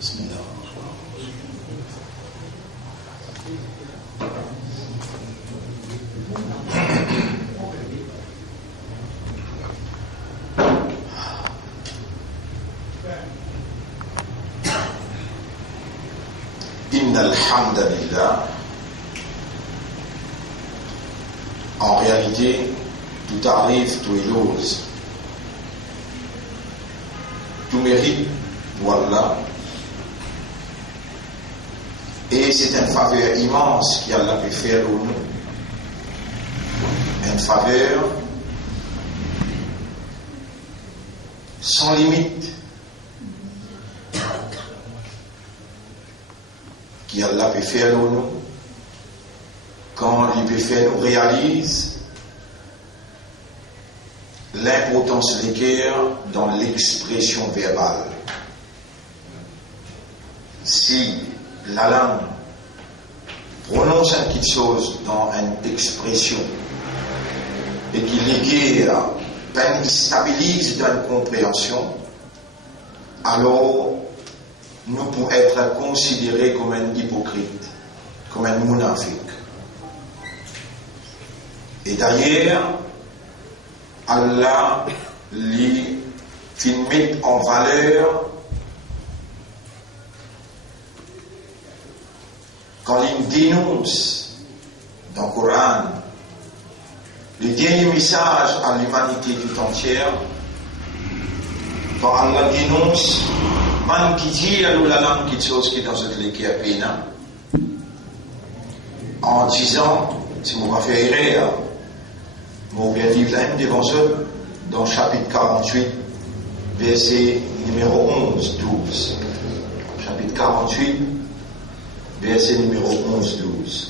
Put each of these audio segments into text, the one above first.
بسم الله إن الحمد لله. En réalité, tout arrive, tout éloge. Tout mérite, voilà. Et c'est une faveur immense qu'Allah peut faire pour nous. Une faveur sans limite qu'Allah peut faire pour nous. Quand il peut faire nous réalise l'importance des cœurs dans l'expression verbale. Si la langue prononce quelque chose dans une expression et qu'il l'égare, peine il stabilise dans une compréhension, alors nous pouvons être considérés comme un hypocrite, comme un munafique. Et d'ailleurs, Allah les met en valeur quand il dénonce dans le Coran le dernier message à l'humanité tout entière, quand Allah dénonce man qui dit à la langue quelque chose qui est dans cette l'équipe en disant, si on va faire erreur, on va vivre là devant eux dans le chapitre 48, verset numéro 11-12. Chapitre 48, verset numéro 11-12.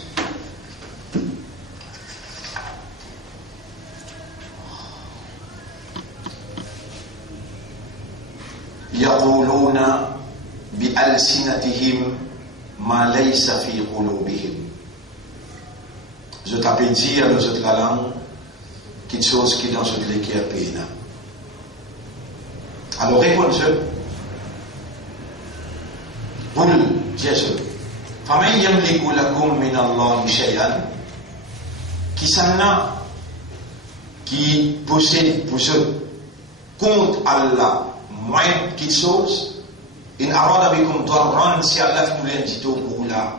يقولون بألسنتهم ما ليس في قلوبهم. Je t'appelle dire à nous la langue quelque chose qui est dans cette l'équipe péna. Alors répondez-je. Pour Jésus. فَمَنْ يَمْلِكُ لَكُمْ مِنَ اللَّهِ شَيْئًا. Qui s'en a, qui possède pour eux contre Allah moins quelque chose, in arada bikum darran, si Allah nous l'indique pour là,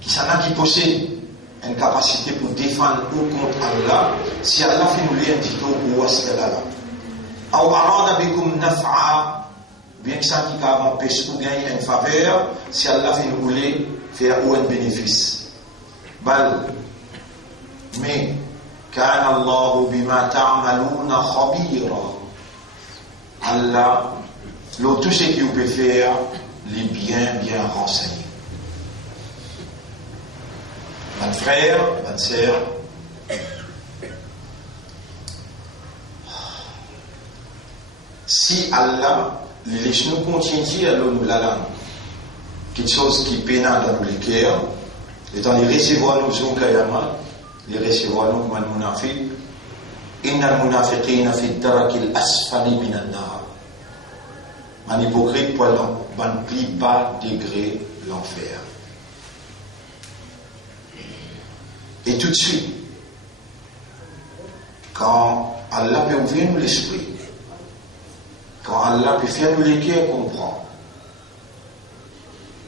qui s'en a qui possède une capacité pour défendre ou contre Allah, si Allah fait nous l'indique pour ce là là. Ou arada bikum naf'a, bien que ça qui va empêcher ou gagner une faveur, si Allah fait nous faire un bénéfice. Bal, mais كان الله بما تعملون خبيرا. Allah, tout ce qu'il peut faire, les bien renseignés. Mon frère, ma sœur, si Allah laisse nous continuer à nous la langue, quelque chose qui peine dans nos cœurs, et dans les recevoir nous ont kayama, les recevoir nous comme un munafiq, innal munafiqina fi ad-daraki al-asfali min an-nar. Un hypocrite pour le plus bas degré l'enfer. Et tout de suite, quand Allah peut ouvrir nous l'esprit, quand Allah peut faire nous les cœurs comprendre,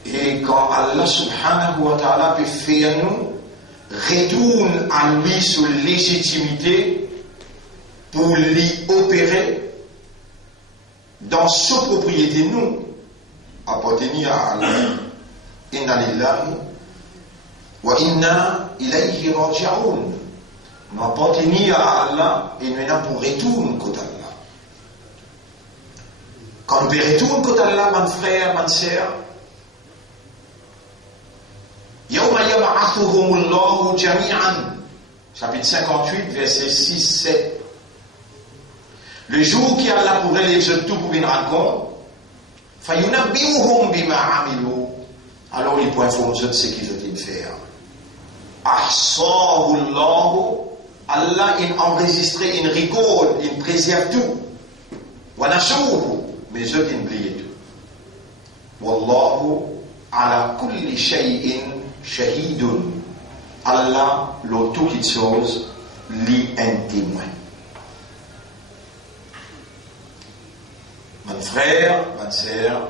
et quand Allah subhanahu wa ta'ala peut faire nous retourner à lui sur légitimité pour l'y opérer dans sa propriété, nous appartenir à Allah. Inna lillahi wa inna ilayhi raji'un. Nous appartenir à Allah et nous sommes pour retourner côté Allah. Quand nous retournons côté Allah, mon frère, ma sœur, yawma yab'athuhumullahu jami'an. Chapitre 58, verset 6-7. Le jour qui Allah pourrait les tout pour une rencontre, fayunabbi'uhum bima 'amilu. Alors il peut informer de ce qu'ils ont faire. Ahsahu Allah, Allah il enregistré, il record, il préserve tout. Wa nasuhu, mais eux ils oublient tout. Wallahu ala kulli shay'in shahidun. Allah, le tout qui chose, lit un témoin. Mon frère, ma sœur,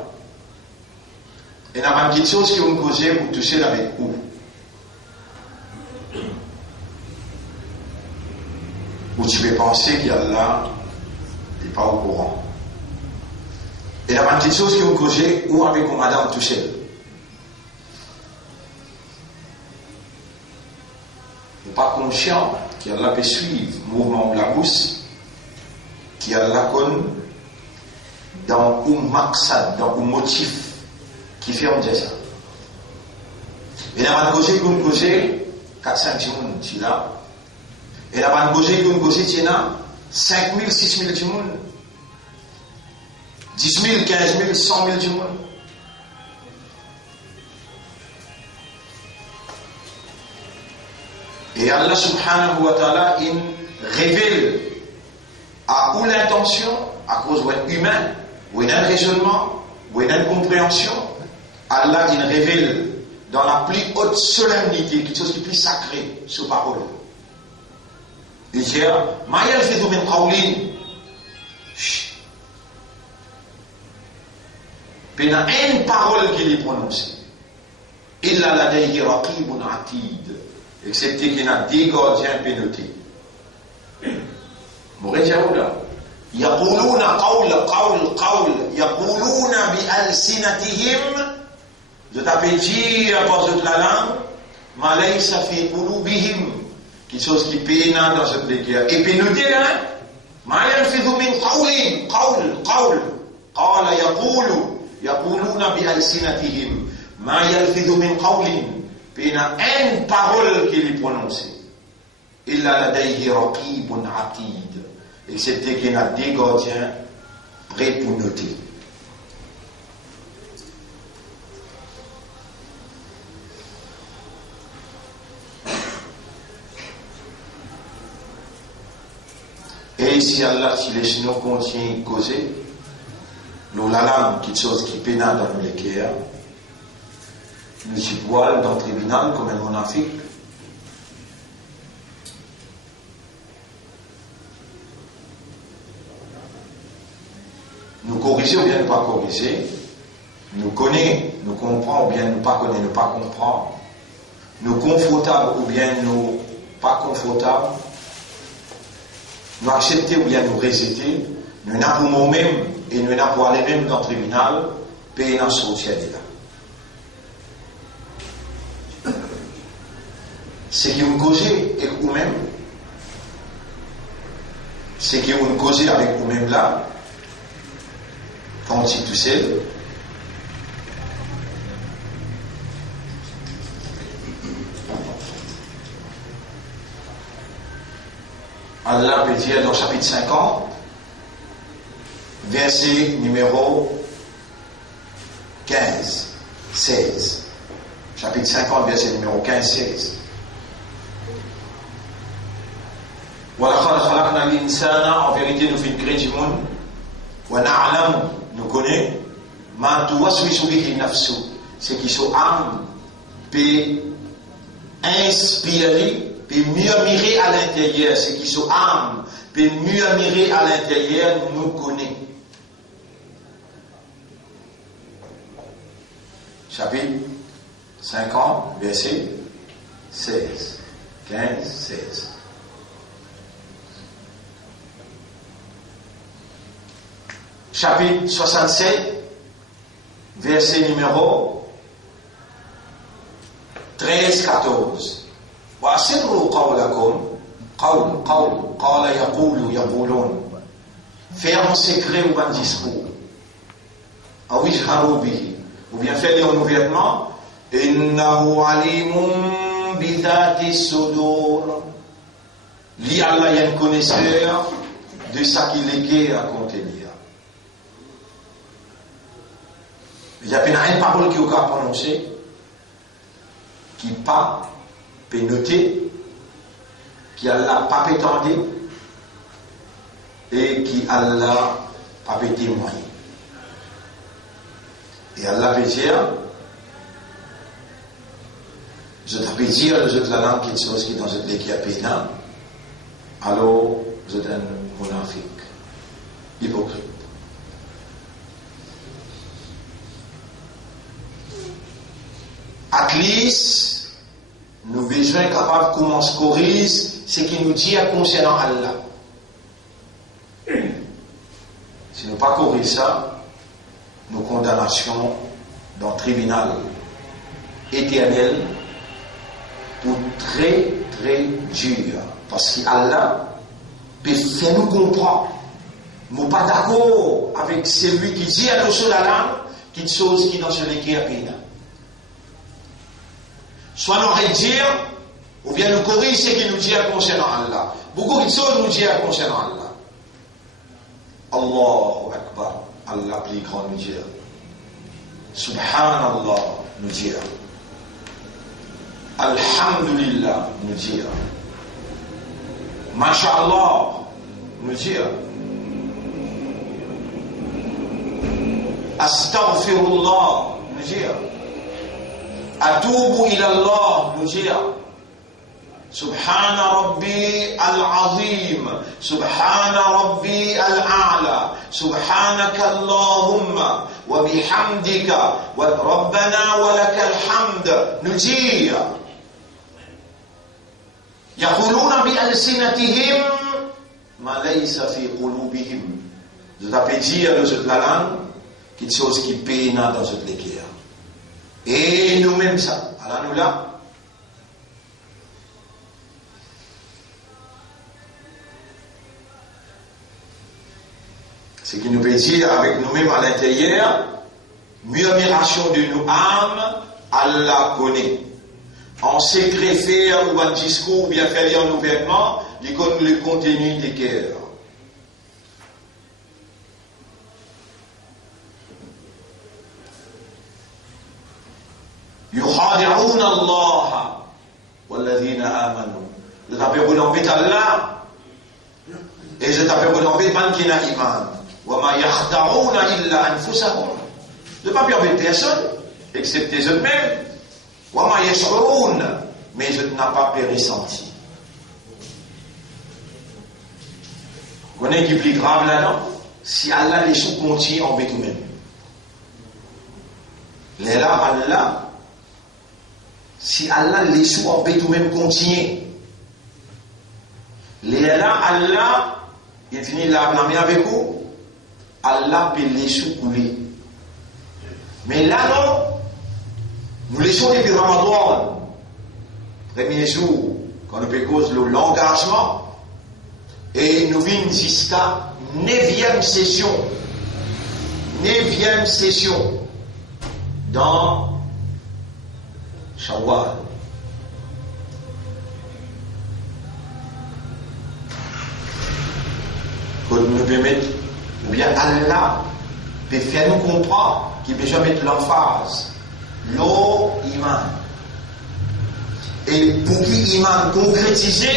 il y a une petite chose qui ont causé pour toucher avec vous. Où tu peux penser qu'Allah n'est pas au courant. Et il y a une petite chose qui ont causé ou avec vous, madame, touché. Vous n'êtes pas conscient qu'Allah peut suivre le mouvement de la bouche, qu'Allah connaît dans un maqsad, dans un motif qui fait on dit ça. Et la banque qui nous cause 4-5 jours, tu là. Et la banque qui nous cause, tu là, 5 000, 6 000 jours, 10 000, 15 000, 100 000 jours. Et Allah subhanahu wa ta'ala, il révèle à où l'intention, à cause d'un humain, ou d'un raisonnement, ou d'une compréhension, Allah il révèle dans la plus haute solennité quelque chose qui est plus sacré sur parole. Il dit ma yalfidhu min qawlin. Il y a une parole qu'il est prononcée. Illa ladayhi raqibun atid. Excepté qu'il y a des gardiens pénotés. M'aurait dit là. يقولون قول يقولون بألسنتهم de taper dire à cause de la langue ma laysa fi qulubihim quelque chose qui peine dans ce cœur et puis nous dire ma yalfidhu min qawlin qawl qala yaquluna bi alsinatihim ma yalfidhu min qawlin puis il y a une parole qui est prononcée illa ladayhi raqibun atid excepté qu'il y a des gardiens prêts pour noter. Et si Allah, si les Chinois continuent de causer, nous la langue, quelque chose qui pénale dans le cœur, nous y voilons dans le tribunal comme un monafique. Nous corriger ou bien ne pas corriger, nous connaître, nous comprendre ou bien ne pas connaître, ne pas comprendre, nous confortable ou bien nous pas confortable, nous accepter ou bien nous résister, nous n'avons pour nous-mêmes et nous n'avons pour aller même dans le tribunal, payer dans sortir de là. C'est qui vous causez avec vous-même, c'est qui vous causez avec vous-même là, quand tu es tout seul, Allah peut dire dans le chapitre 50, verset numéro 15, 16. Chapitre 50, verset numéro 15, 16. En vérité, nous faisons créer du monde. Nous connaissons, ce qui sont âmes, peut inspirer, peut murmurer à l'intérieur, ce qui sont âmes, peut murmurer à l'intérieur, nous connaissons. Chapitre 50, verset 16, 15, 16. Chapitre 67, verset numéro 13, 14. وَأَسِرُّوا قَوْلَكُمْ قَالَ يَقُولُونَ. Faire en secret ou en discours. أَوْ اجْهَرُوا بِهِ. Ou bien faire en ouvertement. إِنَّهُ عَلِيمٌ بِذَاتِ الصُّدُورِ. Lui, Allah est un connaisseur de ce qu'il est à contenir. Il y a une parole qui est prononcée, qui pas peut noter, qui Allah pas peut tendre, et qui Allah pas peut témoigner. Et Allah peut dire, je peux dire, je te la langue quelque chose qui est dans cette l'équipe à pénin, alors je te un monafik, hypocrite. At least, nous avons besoin capable de commencer à corriger ce qui nous dit concernant Allah. Si nous ne pas corriger ça, nos condamnations dans le tribunal éternel pour très très dur. Parce qu'Allah peut faire nous comprendre. Nous ne sommes pas d'accord avec celui qui dit à nous sur la langue quelque chose qui est dans ce qui est à peine. Soit nous réduire, ou bien nous corriger ce qui nous dit concernant Allah. Beaucoup de choses nous disent concernant Allah. Allahu Akbar, Allah plus grand nous dit. Subhanallah nous dit. Alhamdulillah nous dit. Masha'Allah nous dit. Astaghfirullah nous dit. Atubu ila Allah nous dit. سبحان ربي العظيم سبحان ربي الأعلى سبحانك اللهم وبحمدك ربنا ولك الحمد نجير يقولون بألسنتهم ما ليس في قلوبهم. Je t'appelle dire dans cette langue quelque chose qui peine dans cette l'équerre. Et nous-mêmes ça. Alors nous là. Ce qui nous veut dire avec nous-mêmes à l'intérieur, murmuration de nos âmes, Allah connaît. En secret faire ou un discours, ou bien faire lire un ouvertement, il connaît le contenu des cœurs. يخادعون الله والذين آمنوا. Je t'appelle pour l'envie Allah et je t'appelle pour l'envie man qui n'a iman. وَمَا يَخْدَعُونَ إِلَّا أَنفُسَهُمْ. Ne pas perdre personne, excepté eux-mêmes. وَمَا يَشْعُرُونَ. Mais je n'ai pas ressenti. Vous connaissez qui est plus grave là-dedans? Si Allah les sous contient en bête même. Les là, Allah, si Allah les sous en bête même contient. Les là, Allah, il finit là, avec vous. Allah peut les couler. Mais là, non, nous laissons depuis Ramadan, premier jour, quand nous faisons l'engagement, et nous venons jusqu'à 9e session. 9e session dans Shawwal. Quand nous permettons, ou bien Allah peut faire nous comprendre qu'il peut jamais mettre l'emphase, l'iman. Et pour qu'il l'iman concrétisé,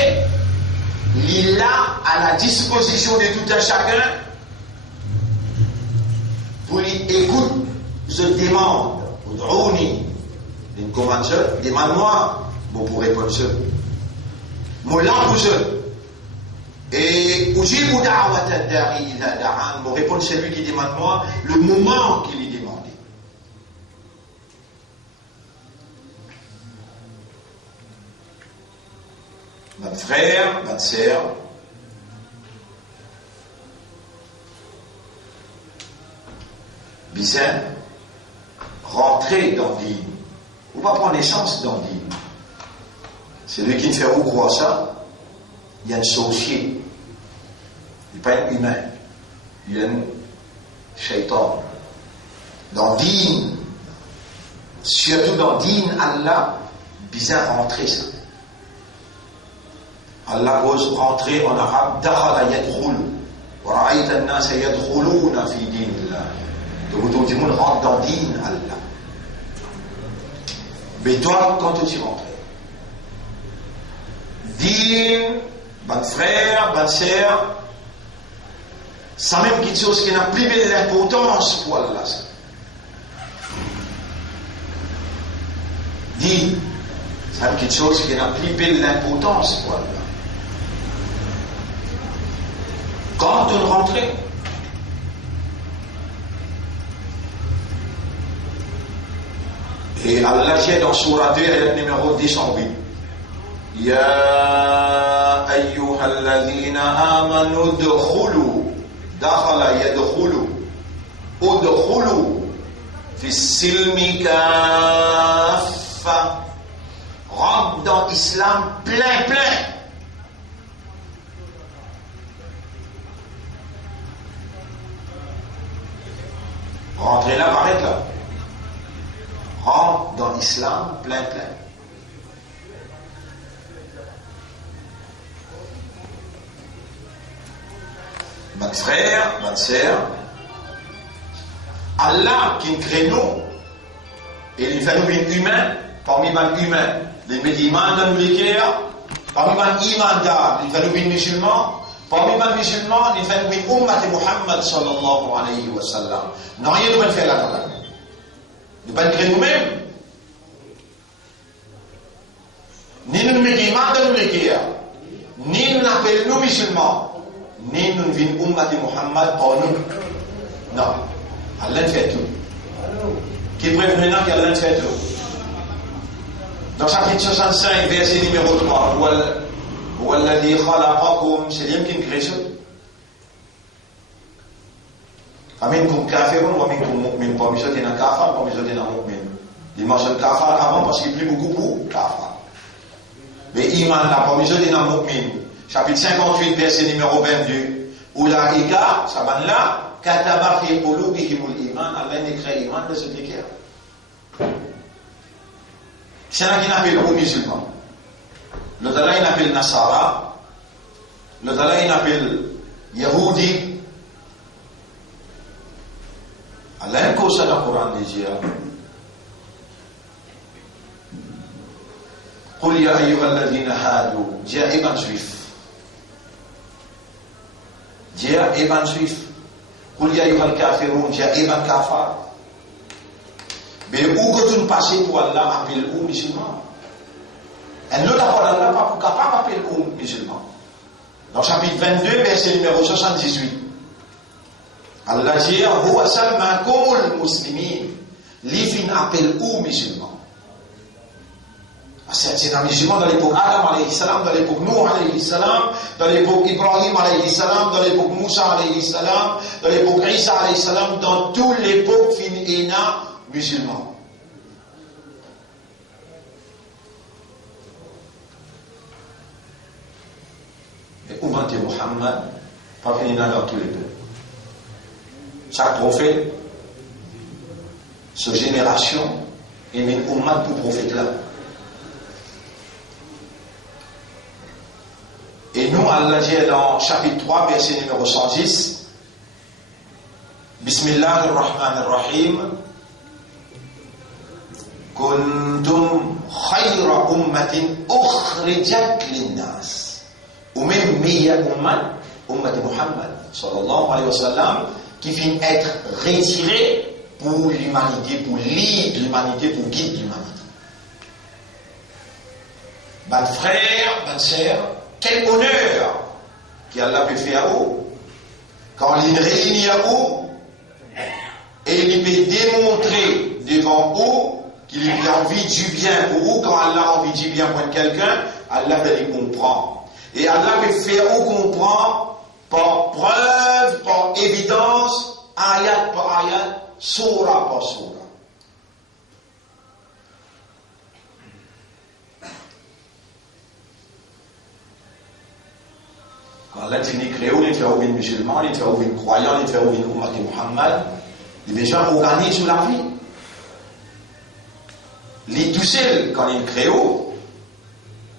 il est là à la disposition de tout un chacun pour lui écoute, je demande, une commande seule, demande-moi, vous pourrez répondre seul. Moi là pour seul. Et ujibu da'wata ad-da'i idha da'an, me répond celui qui demande moi le moment qu'il est demandé. Notre frère, notre sœur, bizarre, rentrer dans l'île, ou pas prendre naissance dans l'île. Celui qui ne fait où croire ça, il y a un sorcier. Il n'est pas un humain. Il y a un shaitan. Dans Dîn, surtout dans Dîn, Allah, bizarre rentrer ça. Allah pose rentrer en arabe, dakhala yadkhul. Wa ra'ayta an-nasa yadkhuluna fi dinillah. Donc tout le monde rentre dans Dîn, Allah. Mais toi, quand tu rentres, Dîn, bon frère, bonne sœur, sans même quelque chose qui n'a plus d'importance pour Allah. dit, c'est quelque chose qui n'a plus belle l'importance pour Allah. Quand on rentrait, et Allah dit dans Surah 2, ayat numéro 108, Ya ayyuhalladhina amanu udkhulu, dakhala yadkhulu, udkhulu fi silmi kaffa, rentre dans l'islam plein. Rentrez là, arrête là. Rentre dans l'islam plein. Mes frères, mes sœurs, Allah qui crée nous, et il fait nous humains, parmi les humains, les musulmans dans le cœur, parmi les imandars, il fait nous musulmans, parmi les musulmans, il fait nous ummat Muhammad sallallahu alayhi wa sallam. Non, rien ne peut faire là-dedans. Nous ne pouvons pas créer nous-mêmes. Ni nous musulmans dans le cœur, ni nous appelons nous musulmans. Ni nous venons ummat Muhammad pour nous. Non. Allah fait tout. Qui prévenant qu'Allah fait tout. Dans chapitre 65, verset numéro 3, Walladhi khalaqakum, c'est lui qui crée ça. Faminkum kafirun wa minkum mu'min. Parmi ceux qui sont kafir, parmi ceux qui sont mu'min. Il mentionne kafir avant parce qu'il y a plus beaucoup pour kafir. Mais iman là, parmi ceux qui sont mu'min. Chapitre 58, verset numéro 22. Oulaïka, ça va là, kataba fi qulubihimul iman, Allah n'écrit iman de ce cœur. C'est là qu'il appelle aux musulmans. L'autre là, il appelle Nasara. L'autre là, il appelle Yahudi. Allah a cause dans le Coran de Dieu. قل يا أيها الذين هادوا جاء ابن juif. جاء ابن juif. قل يا أيها الكافرون جاء ابن كافر. Mais où que tu ne passes pour Allah, appelle aux musulmans. Un autre appel Allah, pas pour capable appeler aux musulmans. Dans chapitre 22, verset numéro 78. Allah dit, Huwa salmakumul muslimin. L'ifin appelle aux musulmans. C'est un musulman dans l'époque Adam alayhi salam, dans l'époque Nuh alayhi salam, dans l'époque Ibrahim alayhi salam, dans l'époque Moussa alayhi salam, dans l'époque Isa alayhi salam, dans toute l'époque finéna musulman. Et Ummat Muhammad, pas finéna dans tous les peuples. Chaque prophète, sa génération, est une Ummat pour prophète là. Et nous, Allah dit dans chapitre 3, verset numéro 110, Bismillahirrahmanirrahim, Kuntum khayra ummatin ukhrijat linnas. Ou même meilleure ummat Muhammad, sallallahu alayhi wa sallam, qui finit être retiré pour l'humanité, pour lead l'humanité, pour guide l'humanité. Mes frères, mes sœurs, quel honneur qu'Allah peut faire à vous quand il réunit à vous et il peut démontrer devant vous qu'il a envie du bien pour vous. Quand Allah a envie du bien pour quelqu'un, Allah peut les comprendre. Et Allah peut faire vous comprendre par preuve, par évidence, ayat par ayat, surah par surah. Quand Allah dit créole, il fait une musulman, il fait une croyant, il fait une ummat Muhammad, les gens organisent la vie. Les tout seuls, quand ils créent,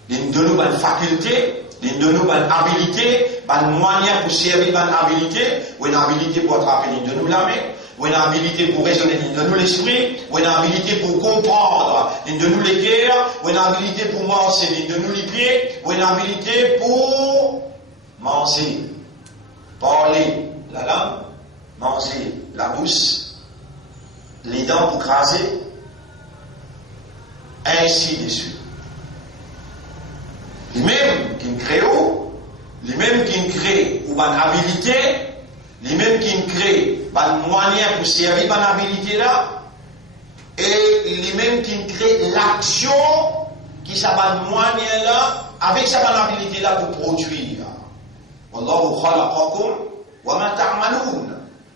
ils donnent une faculté, ils donnent une habilité, une moyen pour servir une habilité, ou une habilité pour attraper, ils donnent l'armée, ou une habilité pour raisonner, ils donnent l'esprit, ou une habilité pour comprendre, ils donnent les cœurs, ou une habilité pour marcher, ils donnent les pieds, ou une habilité pour manger, parler la langue, manger la bouche, les dents pour craser, ainsi de suite. Les mêmes qui créent, les mêmes qui créent ou une habilité, les mêmes qui créent un moyen pour servir une habilité là, et les mêmes qui créent l'action qui s'appelle un moyen là, avec cette habilité là pour produire. Wallahu khalaqakum wa ma ta'malun.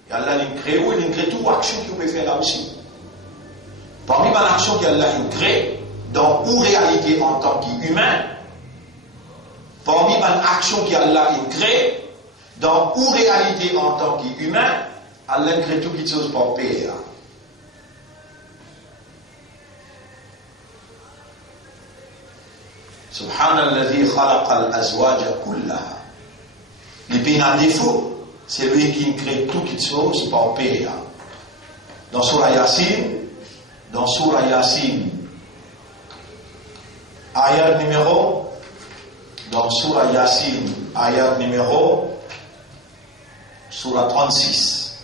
Et Allah il crée toute action que vous pouvez faire là aussi. Parmi les actions qu'Allah crée, dans une réalité en tant qu'humain, parmi les actions qu'Allah crée, dans une réalité en tant qu'humain, Allah crée toutes les choses pour payer. Subhanalladhi khalaqa al-azwaja kullaha. Les pays à défaut, c'est lui qui crée toutes les choses pour payer. Dans Surah Yasin, ayat numéro, dans Surah Yasin, ayat numéro, Surah 36.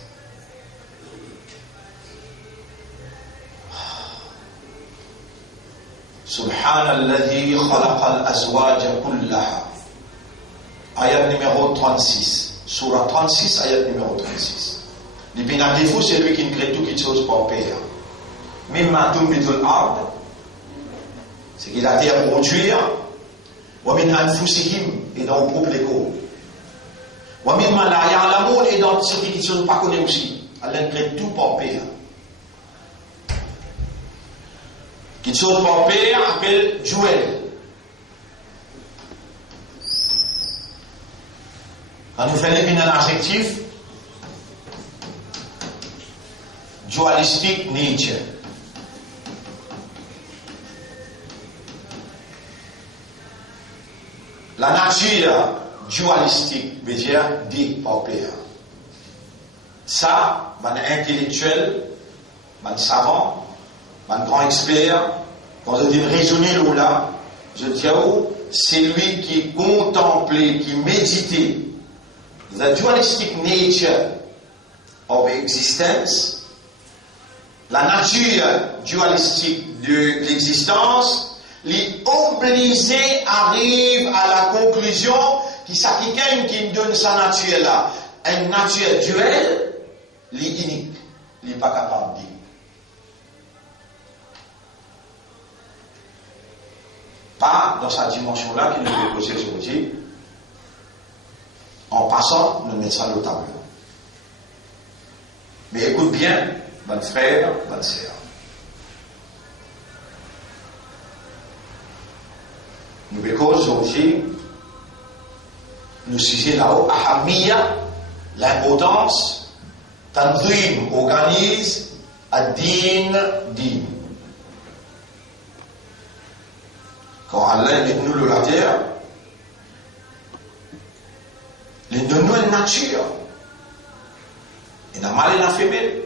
Subhanalladhi khalaqa al-azwaja kullaha. Ayat numéro 36. Surah 36, ayat numéro 36. Les bénéfices, défaut, c'est lui qui crée toutes les choses pour payer. Même Matum Bidul Ard, c'est qu'il a terre produire. Wamin Anfusihim, et dans le propre écho. Wamin Malaya Alamoun, et dans ce qui ne sont pas connus aussi. Allah crée tout pour payer. Qui sont pour payer, appelle Jouel. Quand nous faisons un adjectif, dualistic nature. La nature dualistique veut dire dit par père. Ça, un intellectuel, un savant, un grand expert, quand je dis raisonner là, je dis c'est lui qui contemplait, qui méditait the dualistic nature of existence, la nature dualistique de l'existence, les obligés arrivent à la conclusion qu'il y a quelqu'un qui donne sa nature là, une nature duelle, les unique, il n'est pas capable de dire. Pas dans sa dimension là qu'il nous est posé aujourd'hui. En passant, nous mettons ça au tableau. Mais écoute bien, bon frère, bonne sœur. Nous bécons aujourd'hui, nous sujet là-haut, Ahamiyya, l'importance, Tanzim organise, Ad-Din, Din. Quand Allah met nous la terre, les deux nouvelles natures, il y a mâle et la femelle,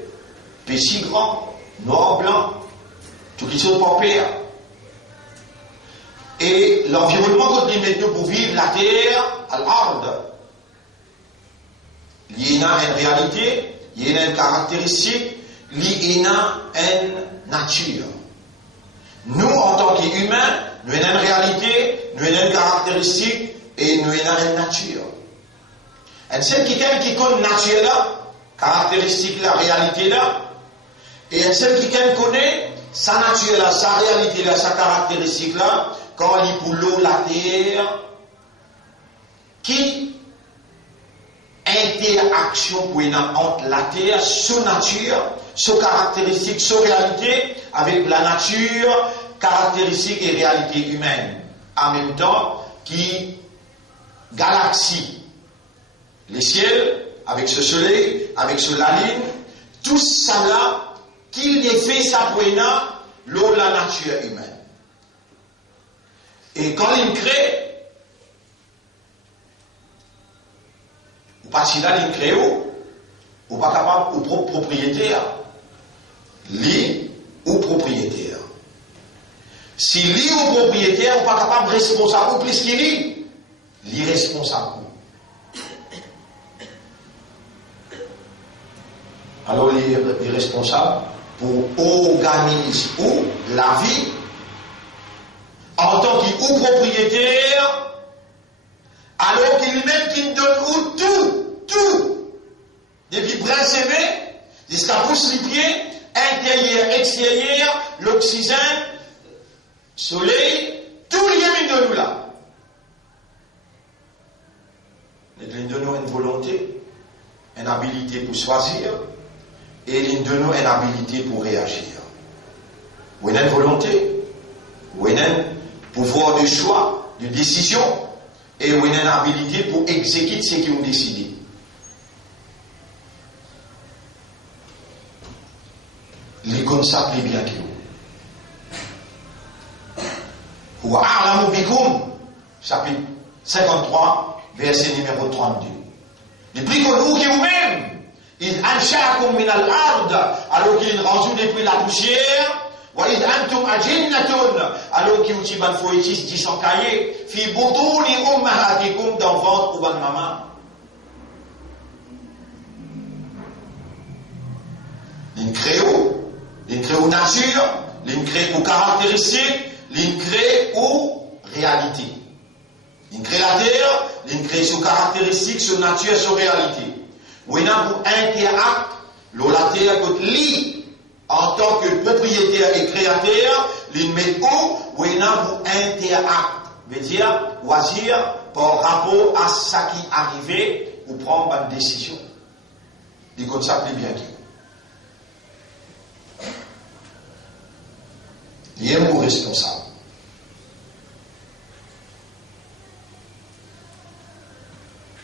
petit, grand, noir, blanc, tout qui sont pour père. Et l'environnement qu'on dit maintenant pour vivre la terre, à l'ard, il y a une réalité, il y a une caractéristique, il y a une nature. Nous, en tant qu'humains, nous avons une réalité, nous avons une caractéristique et nous avons une nature. Et c'est quelqu'un qui connaît la nature là, caractéristique la réalité là, et c'est quelqu'un qui connaît sa nature là, sa réalité là, sa caractéristique là, quand il pour l'eau, la terre, qui interaction entre la terre, son nature, son caractéristique, son réalité, avec la nature, caractéristique et réalité humaine. En même temps, qui galaxie, les ciels, avec ce soleil, avec ce la lune, tout ça là, qu'il ait fait sa poéna, l'eau, la nature humaine. Et quand il crée, ou pas si là il crée, ou pas capable, ou propriétaire, li ou propriétaire. Si li ou propriétaire, ou pas capable responsable, ou plus qu'il li responsable. Alors il est responsable pour organiser ou la vie en tant qu'il ou propriétaire, alors qu'il-même qui donne ou tout, depuis bras sévé, jusqu'à pousse les pieds, intérieur, extérieur, l'oxygène, soleil, tout les de nous là. Il donne nous une volonté, une habilité pour choisir, et il donne nous une habilité pour réagir. Ou une volonté, ou une pouvoir de choix, de décision, et ou une habilité pour exécuter ce qu'ils ont décidé. Les comme ça, les bien qu'ils ont. Ou a'lamu bikum, chapitre 53, verset numéro 32. Les plus que vous qui vous-même, il ansha'akum min al-ard, alors qu'il rendu depuis la poussière, wa id antum ajinnatun, alors qu'il uti ban foitis dit son cahier, fi butuni ummahatikum dans ventre ou ban maman. Il crée aux nature, il crée aux caractéristiques, il crée aux réalités. Il crée la terre, il crée ses caractéristiques, ses nature, ses réalités. Oui, pour interacte, la terre que lui, en tant que propriétaire et créateur, il met où, oui, pour interacte. Veut dire, agir par rapport à ce qui est arrivé ou prendre une décision. Il comme ça que bien. Il est mon responsable.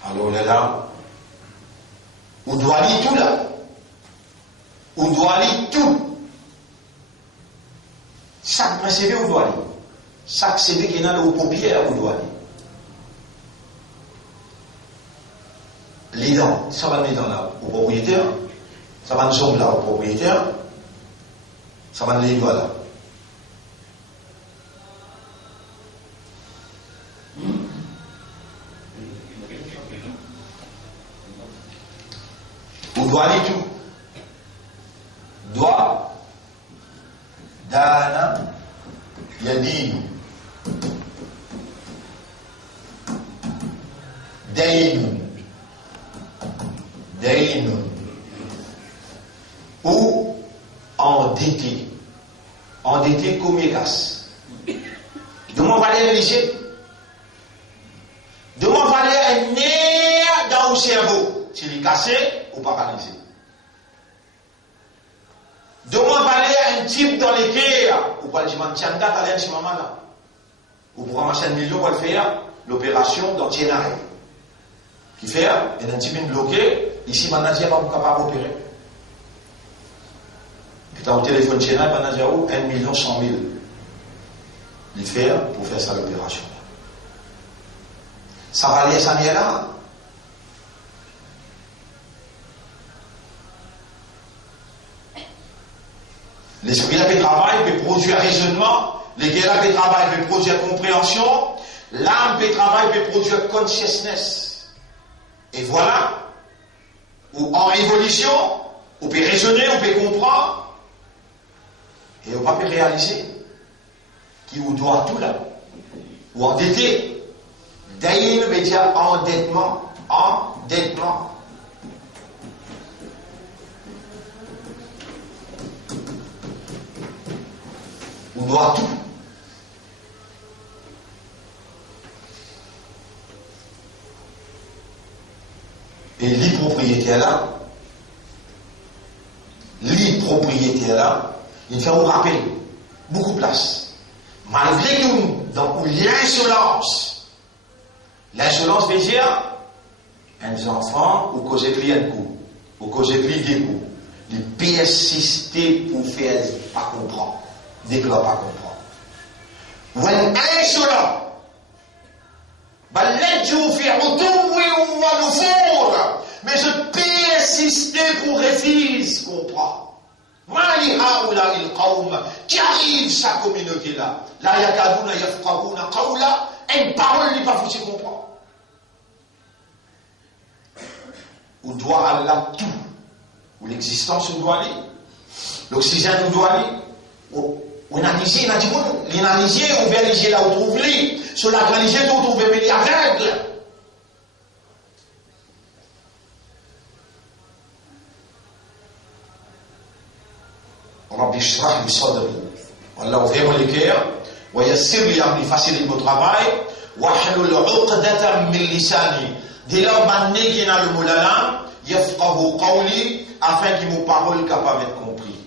Alors là, on doit lire tout là. On doit lire tout. Chaque CV, on doit lire. Chaque CV qui est dans le paupière, on doit lire. Les dents, ça va mettre dans là au propriétaire. Ça va nous sommes là au propriétaire. Ça va nous les là. Doit aller tout. Doit. Dana. Yadin. Dainun. Dainun. Ou endetté. Endetté comme Mégas. Demande valer léger. Demande valer un nerf dans le cerveau. S'il est cassé, ou paralysé. Demande valer un type dans les guerres, ou pas le dimanche, tiens, t'as l'air chez maman là. Ou pour ramasser 1 million, on va faire l'opération dans Tienaré. Qui fait, il y a un type bloqué, ici, maintenant, il n'y a pas capable d'opérer. Puis, au téléphone Tienaré, maintenant, il y a 1 million 100 000. Il fait pour faire ça l'opération. Ça va aller, ça vient là. L'esprit de travail peut produire raisonnement, les guerres de travail peut produire compréhension, l'âme de travail peut produire consciousness. Et voilà, ou en évolution, on peut raisonner, on peut comprendre, et on peut réaliser qui vous doit tout là, ou endetté. D'ailleurs, veut dire endettement. On doit tout. Et les propriétaires là, il fait vous rappeler beaucoup de place. Malgré que dans l'insolence veut dire un enfant ou cause pris un coup, ou cause pris des coups, il persister pour faire pas comprendre. Dès que l'on pas comprendre. Ou un insolent. Mais je persiste pour refuser comprendre. Qui arrive sa communauté là? La yakaduna yafqahuna qawla, une parole n'est pas foutu comprendre. Où doit aller tout? Où l'existence doit aller? L'oxygène doit aller? on analyse, on a dit, l'analyse, on va analyser là où on trouve lui. Sur la analyse, on trouve les règles. رب اشرح لي صدري والله ouvre le cœur ويسر لي امري facilite mon travail واحلل عقدة من لساني dès lors maintenant qu'il a le mot la langue يفقه قولي afin que mon parole capable d'être compris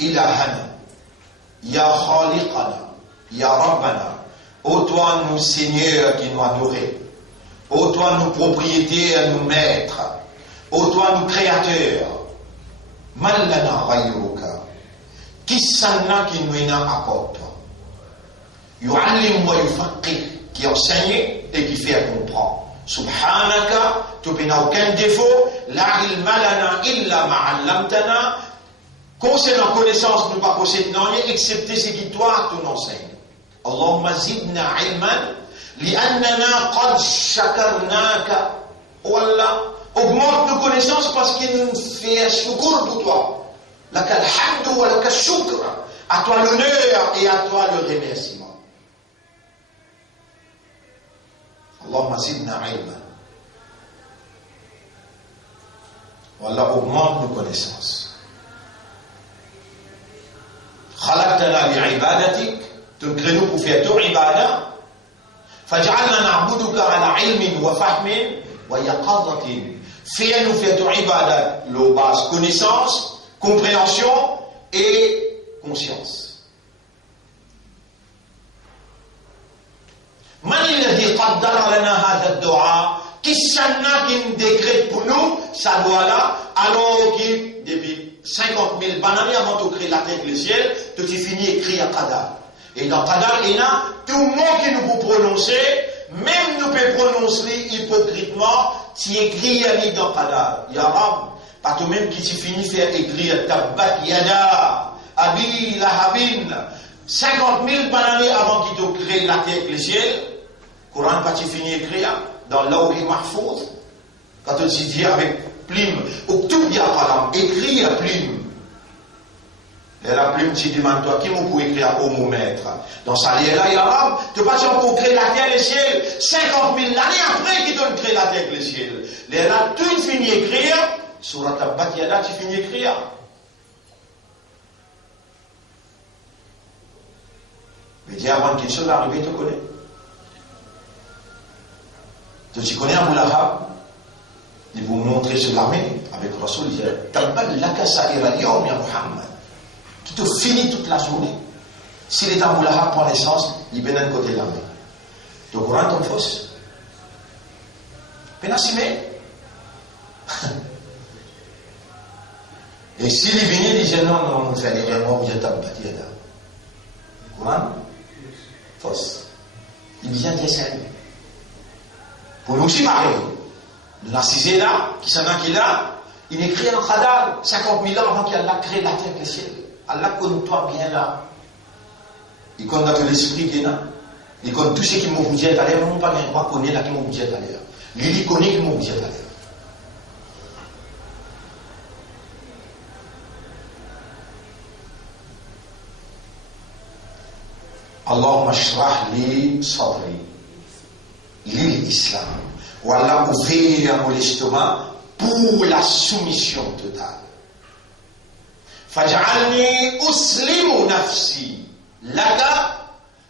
إلهنا يا خالقنا يا ربنا ô toi nous Seigneur qui nous adorés ô toi nous propriétaires nous maîtres ô toi nous créateurs Man lana ghayruka. Qui s'en qui nous est à côté. Yu'allim wa yufaqih, qui enseigne et qui fait comprendre. Subhanaka, tu n'as aucun défaut. La ilma lana illa ma'allamtana. Concernant connaissance, nous pas posséder rien, excepté ce qui toi tu nous enseignes. Allahumma zidna ilman, li'annana qad shakarnaka. Wallah. Augmente nos connaissances parce qu'il nous fait un shukr pour toi. Laka alhamdu wa laka shukr. À toi l'honneur et à toi le remerciement. Allahumma zidna ilma. Wallah, augmente nos connaissances. Khalaqtana li'ibadatik. Tu crées nous pour faire ton ibadah. Faj'alna na'buduka ala ilmin wa fahmin wa yaqadatin. Fais-nous faire ton ibadat, le base connaissance, compréhension et conscience. Man alladhi qaddara lana hadha ad-du'a, qui s'en qui décrète pour nous, ça doit là, alors que depuis 50 000 bananes avant de créer la terre et le ciel, tout est fini écrit à Qadar. Et dans Qadar, il y a tout le monde qui nous peut prononcer, même nous peut prononcer hypocritement, tu écris à lui dans Qadar. Ya Rab, pas tout même qui t'y finit faire écrire Tabbat Yada, Abi Lahabin, 50 000 bananes avant qu'il te crée la terre et le ciel, Coran pas t'y finit écrire dans l'Awhi Mahfouz, quand on s'y dit avec plume, ou tout bien écrit à plume. Et la plume, tu demandes toi, qui m'a pour écrire au mot maître? Dans sa là, il y a tu pas pour créer la terre et le ciel, 50 000 années après qu'il donne créer la terre et le ciel. Et là, tu finis écrire, sur la Tabbat Yada, tu finis écrire. Mais dis avant quelque chose arrive, tu connais. Tu connais Abu Lahab? Il vous montrer sur l'armée, avec Rasoul, il dit, Tabbat laka sa'ira al-yawm ya Muhammad. Qui te finit toute la journée. Si les Abu Lahab prend naissance, il vient d'un côté de l'armée. Tu es au courant, ton fausse? Pénassimé. Et s'il est venu, il disait non, non, vous allez vraiment vous êtes abattu là. Courant? Fausse. Il vient dire ça. Pour nous aussi, pareil. Le narcisé là, qui s'en a qui là, il écrit un Qadar 50 000 ans avant qu'il a créé la terre et le ciel. Allah connaît-toi bien là. Il connaît tout l'esprit qui est là. Il connaît tout ce qui m'a dit à l'air. Non, pas bien, connaît là qui m'a dit à l'air. Il connaît qui m'a dit à l'air. Allahumma shrah li sadri. L'islam. Wallah, ouvrir mon estomac pour la soumission totale. Faj'alni uslimu nafsi laka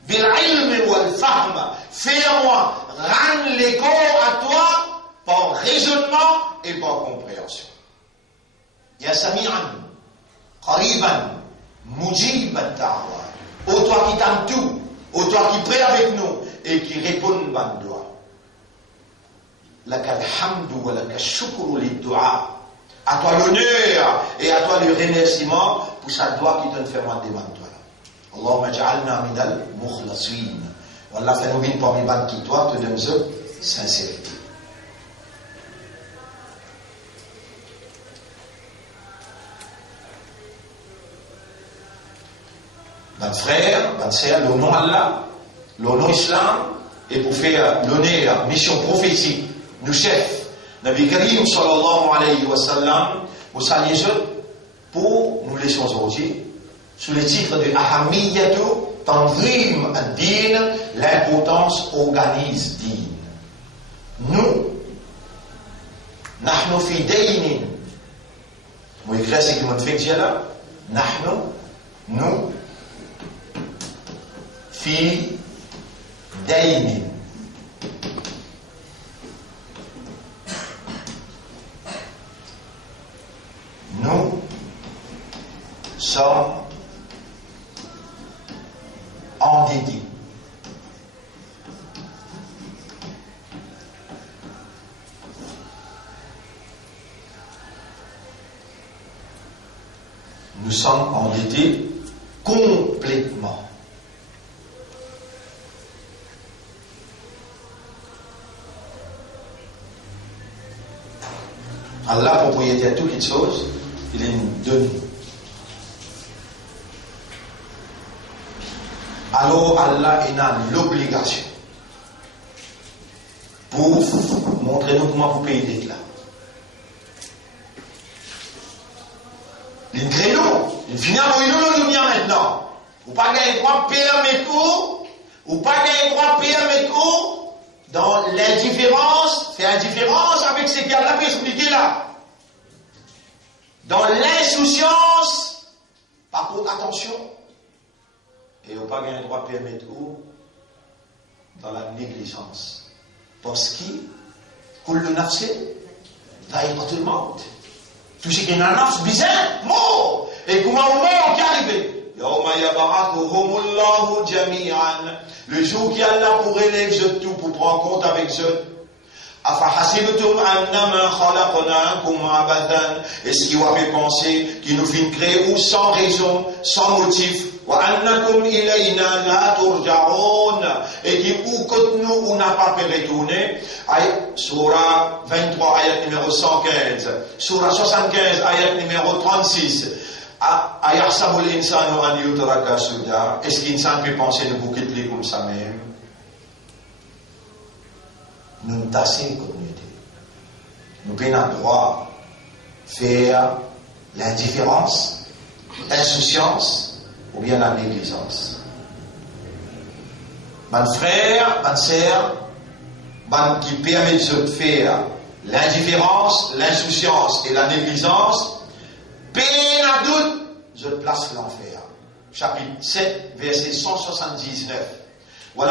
bil ilm wal fahm. Fais-moi rendre les corps à toi par raisonnement et par compréhension. Ya sami'an, qariban, mujiban ta'wa. Ô toi qui t'aimes tout, ô toi qui prie avec nous et qui répond ban doigt. Laka alhamdu wa laka shukru lid du'a. À toi l'honneur et à toi le remerciement pour sa doigt qui donne faire moi demande toi. Allahumma ja'alna minal mukhlasin. Wallah fais-nous bien parmi ban qui toi te donne sincérité. Ban frère, ban sœur, le nom Allah, le nom Islam, et pour faire l'honneur, mission prophétique, nous chefs. Nabi Karim sallallahu alayhi wa sallam, vous saluez pour nous laissons aujourd'hui, sous le titre de Ahamiyatu Tanzim ad-Din, l'importance organise din. Nous, nahnu fi daynin. Vous écrivez ce que vous faites là? Nahnu, nous, fi daynin. Nous sommes endettés. Nous sommes endettés complètement. Allah, propriétaire de toutes les choses, il nous donne. Alors Allah est dans l'obligation pour montrer nous comment vous payez d'être là. Il crée nous, il finit à nous bien maintenant. Ou pas gagner droit permettre ou pas gagner droit permettre dans l'indifférence, faire indifférence avec ce qu'il y a là pour expliquer là. Dans l'insouciance, par contre, attention, et on pas gagner droit permettre dans la négligence. Parce que, pour le nafs, là, il pas tout le monde. Tout ce qui est dans le nafs, bizarre, mort. Et comment au mort qui est arrivé? Le jour qui est là pour élever je tout, pour prendre compte avec je. Est-ce qu'il va penser qu'il nous fait créer ou sans raison, sans motif? Et qui ou que nous on n'a pas pu retourner. Surah 23 ayat numéro 115, Surah 75 ayat numéro 36. Est-ce qu'il ne peut penser de vous quitter comme ça même? Nous nous tassons comme communauté. Nous avons le droit de faire l'indifférence, l'insouciance ou bien la négligence. Mon frère, ma soeur, qui permet de faire l'indifférence, l'insouciance et la négligence, peine à doute, je place l'enfer. Chapitre 7, verset 179. Nous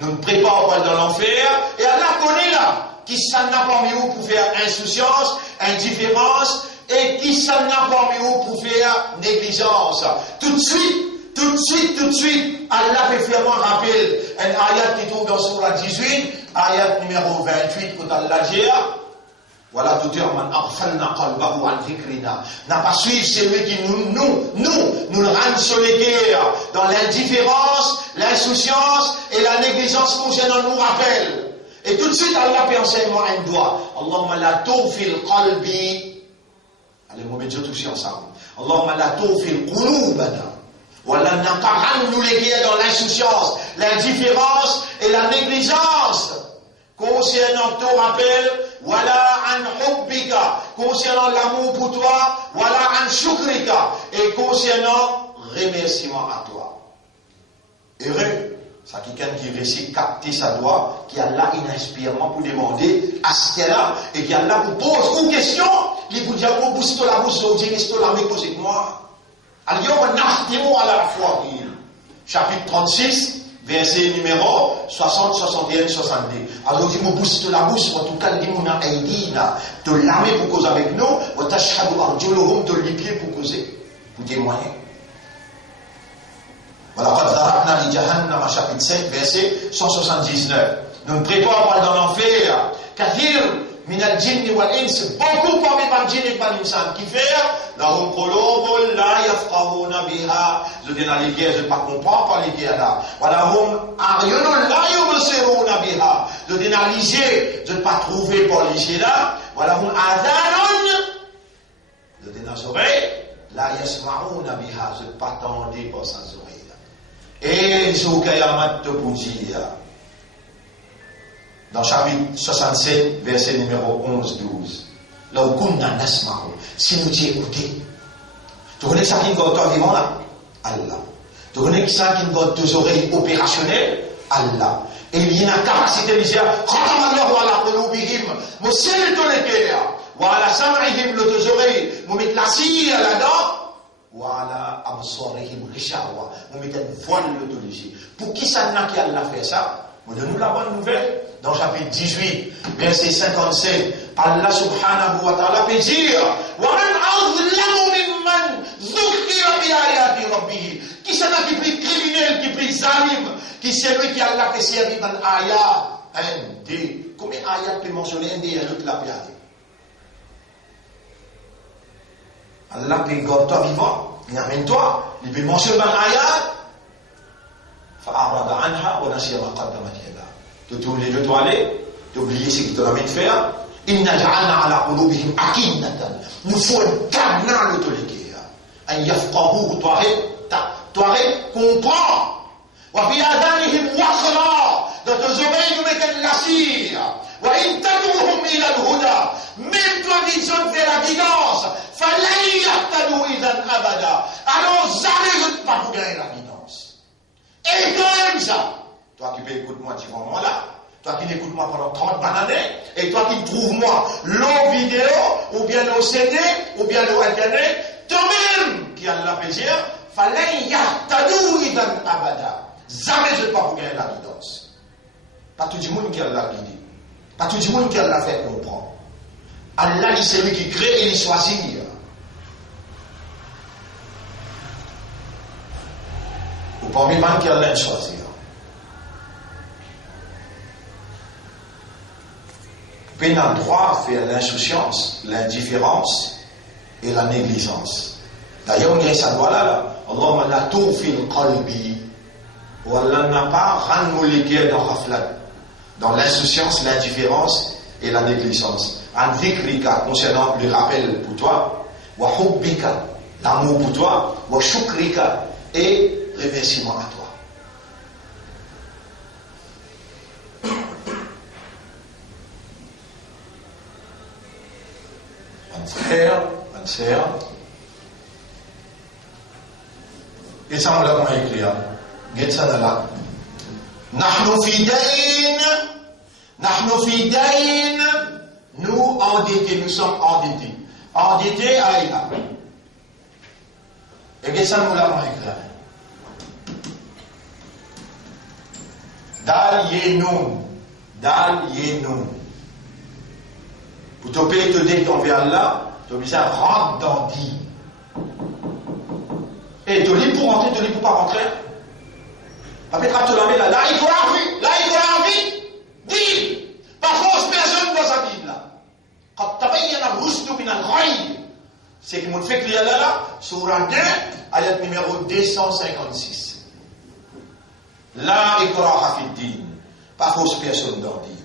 nous préparons dans l'enfer et Allah connaît là qui s'en a parmi vous pour faire insouciance, indifférence et qui s'en a parmi vous pour faire négligence. Tout de suite, Allah fait faire un rappel. Un ayat qui tombe dans Surah 18, ayat numéro 28, quand Allah dit voilà, tout man aghfalna qalbahu an dhikrina. N'a pas suivi celui qui nous le rend solitaire dans l'indifférence, l'insouciance et la négligence concernant nous rappelle. Et tout de suite, Allah fait enseignement un doigt. Allahumma la tawfil qalbi. Allez, on va mettre tout ensemble. Allahumma la tawfil qulubana. Voilà, n'a pas nous les dans l'insouciance, l'indifférence et la négligence. Concernant ton rappel, voilà un hubbika, concernant l'amour pour toi, voilà un shukrika, et concernant remerciement à toi. Heureux, ça quelqu'un qui réussit à capter sa doigt, qui a là un inspirement pour demander à ce qu'elle a, et qui a là pour poser une question, il vous dit, vous boostez la bouche, vous dites, qu'est-ce que la posez avec moi? Alors, on a à la fois, chapitre 36, verset numéro 60, 61, 62. Alors, je me booste la bouche, en tout cas, je dis, de l'armée pour causer avec nous, de les pieds pour causer, pour témoigner. Voilà, chapitre 7, verset 179. Nous nous préparons dans l'enfer, Kathir, minal jinni wal ins, beaucoup parmi les djinns et les insan qui fait, lahum qulubun la yafqahuna biha, je dis dans les guerres, je ne comprends pas les guerres là. Walahum a'yunun la yubsiruna biha, je dis dans les yeux, je ne pas trouver pour les yeux là. Walahum adhanun, je dis dans les oreilles, la yasma'una biha, je ne pas tendre pour sans oreilles là. Et Zoukayamat te vous dire, dans chapitre 67, verset numéro 11-12. Là où kunna nasma'u, si nous t'y écouté. Tu connais ça qui est encore vivant là? Allah. Tu connais ça qui est encore deux oreilles opérationnelles? Allah. Et il y a une capacité de dire, Khatamallahu ala qulubihim, moi c'est le toléquer, ou ala sam'ihim, le deux oreilles, moi mettre la scie à la dent, ou ala absarihim rishawa, moi mettre une voile le toléquer. Pour qui ça n'a qui Allah fait ça? Moi donne-nous la bonne nouvelle. Dans chapitre 18, verset 57, Allah subhanahu wa ta'ala peut dire, wa man azlamu mimman dhukkira bi ayati rabbih. Qui c'est là qui prie criminel, qui prie zalim, qui c'est lui qui a Allah fait servir dans ayat, un des, combien ayat peut mentionner un des autres la piade? Allah peut garder toi vivant, il amène toi, il peut mentionner dans ayat, fa'arada anha wa nasiya ma qaddamat yada. Tu oublies de toi aller, tu oublies ce que tu as envie de faire. Inna ja'alna ala qulubihim akinnatan. Nous faut un cadenas le toléquer. Un yafqahu, toi comprends. Wa fi adanihim waqra. Dans tes oreilles, nous mettons la cire. Wa in tad'uhum ila al-huda. Même toi qui sont vers la guidance. Fala yahtadu idhan abada. Alors jamais je ne peux pas vous gagner la guidance. Et comme ça. Toi qui m'écoutes moi tu vois moi là, toi qui m'écoutes moi pendant 30 années, et toi qui trouves moi l'eau vidéo, ou bien l'eau CD, ou bien l'eau internet, toi-même qui a la plaisir, fallait yahtadou idan abada. Jamais je ne peux pas vous gagner la guidance. Pas tout le monde qui a la guidée. Pas tout le monde qui a la fait comprendre. Allah c'est lui qui crée et il choisit. Ou parmi même qui a la choisir. Peine a droit à faire l'insouciance, l'indifférence et la négligence. D'ailleurs, il y a ça doit là. Allah la tourfil qalbi. Ou Allah n'a pas renouvelé dans raflat. Dans l'insouciance, l'indifférence et la négligence. An dhikrika, concernant le rappel pour toi. Wa hubbika, l'amour pour toi. Wa shukrika, et remerciement à toi. Frère, ma sœur, et ça on l'a comment écrit, get ça là. Nahnu fi dayn, nous endettés, nous sommes endettés. Endettés à Ila. Et get ça on l'a comment écrit. Dal yenun. Pour te payer, te dire qu'on vient là, tu es obligé à rentrer dans dit. Et te lis pour rentrer, te lis pour pas rentrer. Après, tu la mets là, il faut la vie, dis. Par contre, personne dans sa Bible là. Quand tu as la rousse de Binal-Raï, c'est qui m'a fait qu'il y a là, Surah 2, ayat numéro 256. La ikraha fi din. Pas fausse personne dans dit.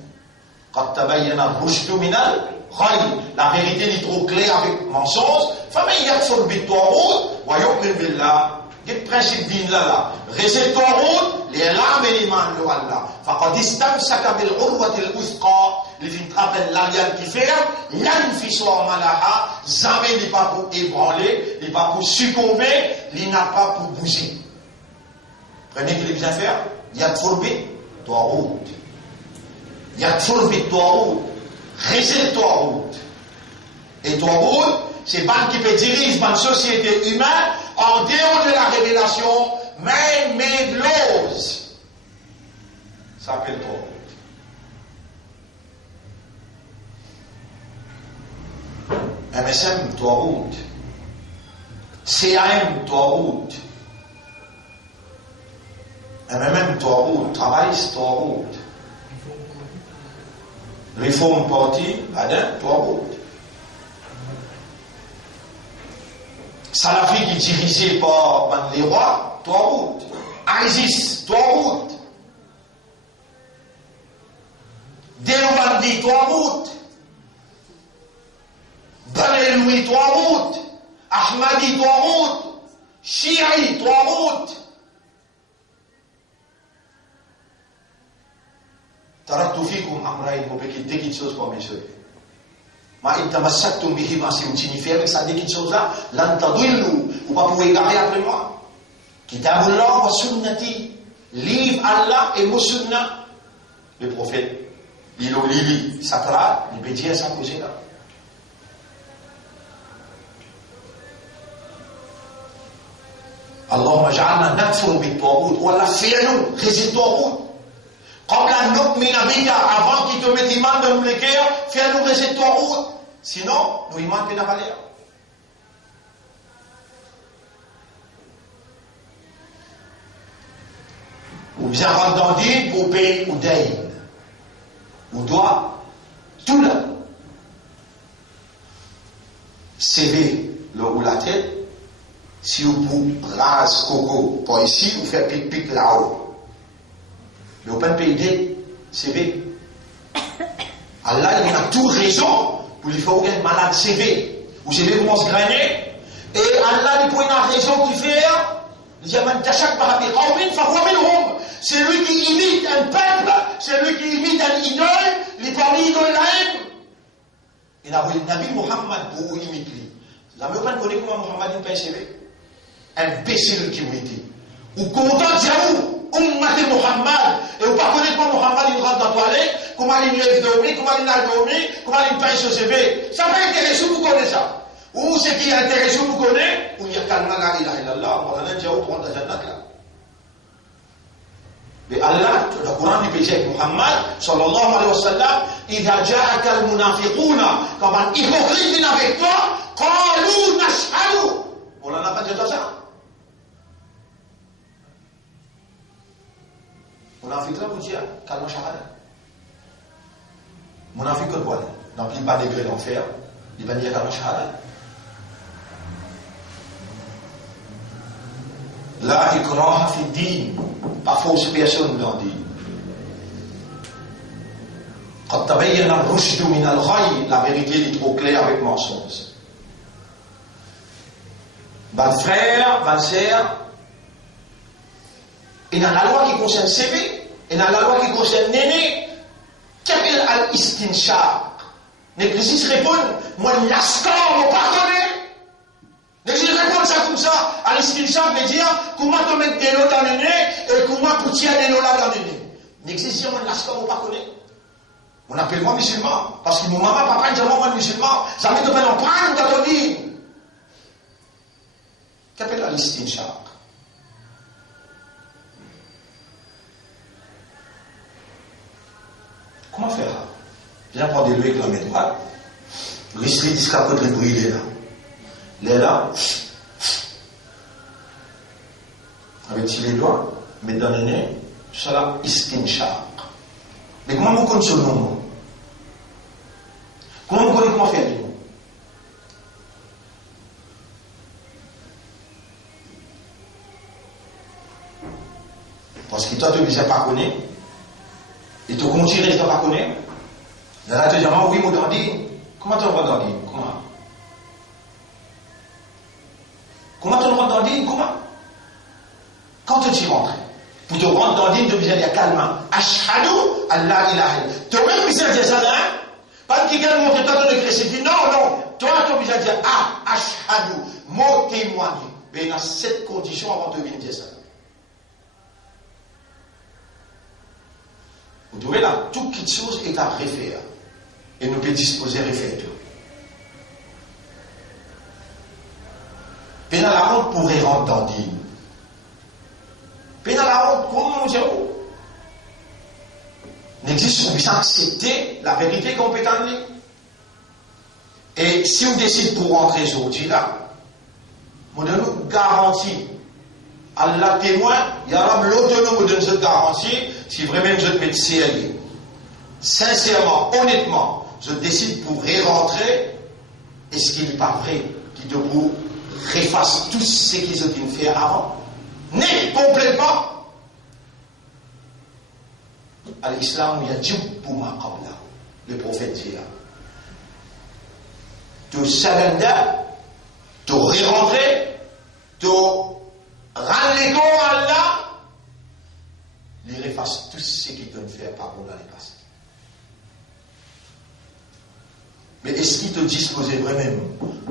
Quand tu as la rousse de Binal-Raï, la vérité est trop claire avec mensonge. Famille yakfur bit-tawhid wa yu'min billah. Le principe din là. Rester tawhid, les rames et l'iman de Allah. Faqad istamsaka bil urwati al-wuthqa. Les filles rappellent l'alliance qui fait, l'anfiswa malaha, jamais n'est pas pour ébranler, n'est pas pour succomber, il n'a pas pour bouger. Prenez qu'il est bien faire. Yakfur bit-tawhid. Yakfur bit-tawhid. Rester Tawhid. Et Tawhid, c'est pas qui peut diriger une société humaine en dehors de la révélation, mais de l'ose. Ça s'appelle Tawhid. MSM Tawhid. CAM Tawhid. MMM Tawhid. Travailliste Tawhid. Réforme parti, Badin, Tawhid. Salafi qui est dirigé par les rois, Tawhid. ISIS, Tawhid. Deobandi, Tawhid. Baleloui, Tawhid. Ahmadi, Tawhid. Shi'i, Tawhid. Taraktu fikum amrayn, vous pouvez quitter quelque chose pour mes soeurs. Ma intamassaktum bihima, si vous signifie ça dit quelque chose là, l'antadillu, vous pas pouvez égarer après moi. Kitabullah wa sunnati, livre Allah et mon sunna. Le prophète, il a lu, Satra, il peut dire ça cause là. Allahumma ja'alna nakfur bit-taghut wa la fi'lu khizit taghut. قبل أن نؤمن بك avant qu'il te mette iman dans le cœur, fais-nous rester toi route. Sinon, nous iman que n'a pas l'air. Ou bien rendre dans l'île pour payer ou d'aïn. Ou doit tout là. CV le ou la tête. Si vous rase coco par ici, vous faites pic-pic là-haut. Mais au pas de payer CV. Allah, il a tout raison pour lui faire un malade CV. Ou CV commence à gagner. Et Allah, il prend une raison qui fait. Il dit, c'est lui qui imite un peuple, c'est lui qui imite un idole, il parmi idole la haine. Il a voulu Nabi Muhammad pour imiter lui. La meilleure pas connaît comment Muhammad il paye CV. Imbécile qui imite. Ou content de Jaou. Ummat Muhammad, et vous ne connaissez pas Muhammad, il rentre dans la toilette, comment il lève dormir, comment il a dormi, comment il paye ce CV. Ça va intéresser, vous connaissez ça. Ou ce qui est intéressant, vous connaissez, ou il y a calma la ilaha illallah, on a un diao pour rentrer dans la jannat là. Mais Allah, le Coran du péché avec Muhammad, sallallahu alayhi wa sallam, idha ja'aka al-munafiquna, comme un hypocrite vient avec toi, qalu nashhadu. On n'en a pas dit ça. Munafik là, vous dites, calme shahada. Munafik que quoi? Dans le bas degré d'enfer, il va dire calme shahada. La ikraha fi din, pas fausse personne dans le din. Quand tabayyana al-rushdu min al-ghayy, la vérité est trop claire avec mensonge. Ban frère, ban sœur, et dans la loi qui concerne CV, et dans la loi qui concerne Néné, qu'appelle al-istinshaq? L'église répond, moi, l'ascar, on pardonne. L'église répond ça comme ça. Al-istinshaq veut dire, comment te mettre des lots dans le nez, et comment pour tirer des lots là dans le nez. L'église dit, moi, l'ascar, on pardonne. On appelle moi musulman, parce que mon maman, papa, dit, moi, musulman, ça met de peine en prendre dans ton lit. Qu'appelle al-istinshaq? Comment faire? Viens prendre l'eau avec la main droite. L'esprit dit qu'à côté de lui, il est là. Il est là. Avec les doigts, mais dans le nez, ça là, istinshaq. Mais comment vous connaissez ce nom? Comment vous connaissez comment faire? Parce que toi, tu ne sais pas connaître. Et tu continues de ne pas connaître. Là, tu dis, oui, mon dandine. Comment tu le vois dandine? Comment tu le vois dandine? Comment? Quand tu y rentres, pour te rendre dandine, tu dois dire calmement. Ashhadu Allah ilaha. Toi-même, tu sais dire ça, hein? Pas que quelqu'un montre toi de créer. Non. Toi, tu dois dire ashhadu. Mot témoigné. Mais dans cette condition avant de venir dire ça. Vous trouvez là, toute chose est à refaire. Et nous pouvons disposer à refaire tout. Puis dans la honte pourrait rendre dandine. Puis dans la honte, comment on dit? N'existe qu'on puisse accepter la vérité qu'on peut en dire. Et si on décide pour rentrer aujourd'hui là, on nous garantit. Allah témoin, il y a l'autonome de cette garantie, si vraiment je te mets sérieux. Sincèrement, honnêtement, je décide pour rentrer, est-ce qu'il n'est pas vrai qu'il te vous refasse tout ce qu'ils ont fait avant? Né complètement. À l'islam, il y a Djibbouma Qabla, le prophète dit là. Tu surrender, tu rentrer, tu rendre les corps à Allah, il efface tout ce qu'ils donnent faire par où dans les passés. Mais est-ce qu'il te disposait vraiment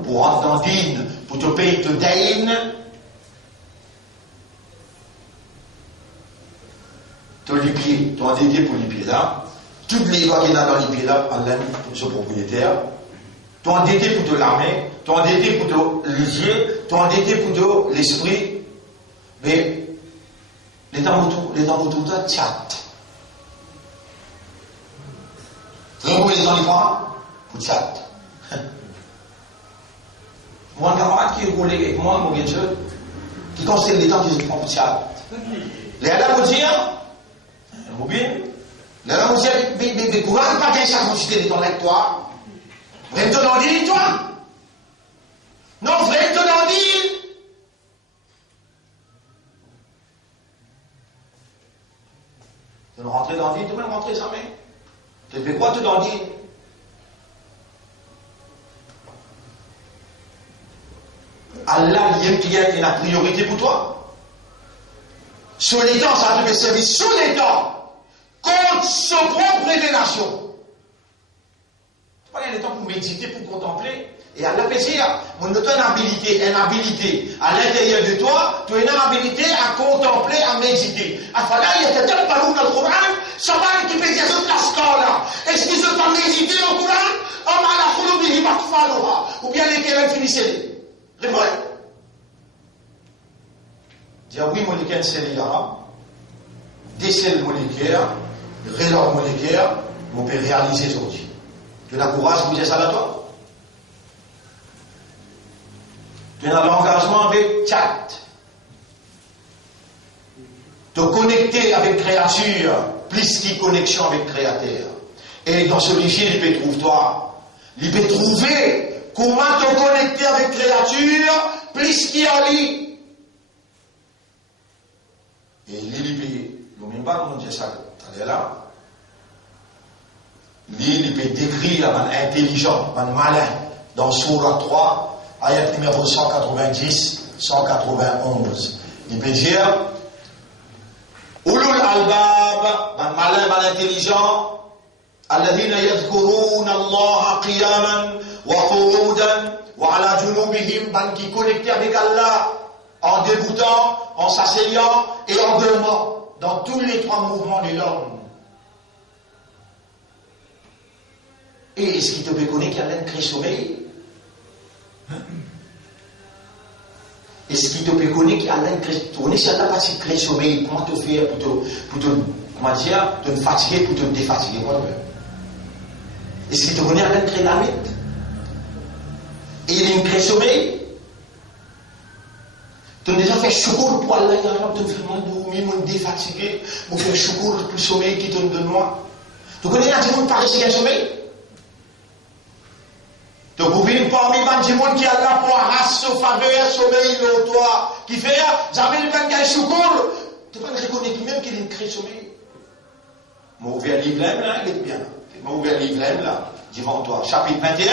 pour rentrer dans dîne, pour te payer te dain, te les pieds, tu as endetté pour les pieds là, toutes les lois qu'il y a dans les pieds là, Allah, pour ce propriétaire, tu as endetté pour de l'armée, tu as endetté pour de l'huissier, tu as endetté pour de l'esprit, mais les temps autour de tchat. Très beau les enfants, pour tchat. Mon camarade qui est roulé avec moi, mon gars, qui conseille les temps qui se prend pour tchat. Les Adam vous dire, Robin, les Adam vous dire, mais courage pas qu'un chaque quantité de ton lectoire. Vrai te l'en dit, toi? Non, vrai te l'en dit. Tu veux rentrer dans la vie, tu veux rentrer jamais. Tu fais quoi, tu l'en dis? Allah, il y a une priorité pour toi. Sur les temps, ça te fait servir sur les temps. Contre sa propre révélation. Tu vois, il y a des temps pour méditer, pour contempler. Et Allah fait dire, mon autre une habilité à l'intérieur de toi, tu as une habilité à contempler, à méditer. Afala, il y a quelqu'un qui parle dans le Coran, ça va qui peut dire toute la scola. Est-ce qu'ils ont pas médité au Coran? Ou bien les kérem finissaient. C'est vrai. Dis oui, molécule, c'est les gars. Décèle moléculaire, relore moléculaire, vous pouvez réaliser aujourd'hui. Tu as le courage de vous dire ça à toi? Tu as l'engagement avec chat. Te connecter avec créature, plus qu'une connexion avec créateur. Et dans ce lycée, il peut trouver toi. Il peut trouver comment te connecter avec créature, plus qu'il y a lui. Et il peut, même pas comment dire ça, tu es là. Il peut décrire un intelligent, un malin, dans Sourate 3. Ayat numéro 190, 191. Il peut dire Ulul albab, ban malin, ban intelligent, alladhina yadhkuruna Allah qiyaman wa qu'udan wa ala junubihim, ban qui connecté avec Allah en débutant, en s'asseyant et en dormant, dans tous les trois mouvements de l'homme. Et est-ce qu'il te peut connaître qu'il y a un cri sommeil? Est-ce qu'il te peut connaître qu'il y a un cri sommeil? Si elle n'a pas de cri sommeil, comment te faire pour te comment dire, te fatiguer, pour te défatiguer? Est-ce qu'il te connaît un cri d'amit? Et il y a une cri sommeil? Tu as déjà fait choukour pour Allah, tu fais dormir, tu défatigué, pour faire choukour pour le sommeil qui te donne moi. Tu connais un monde par ici un sommeil? Tu pouvez parmi les gens qui a là pour race, faveur, sommeil, le toi, qui fait, jamais le même gars choukour, tu vas reconnaître même qu'il a une crise sommeil. M'a ouvert le livre là, il est bien là. M'a ouvert le livre là, devant toi. Chapitre 21,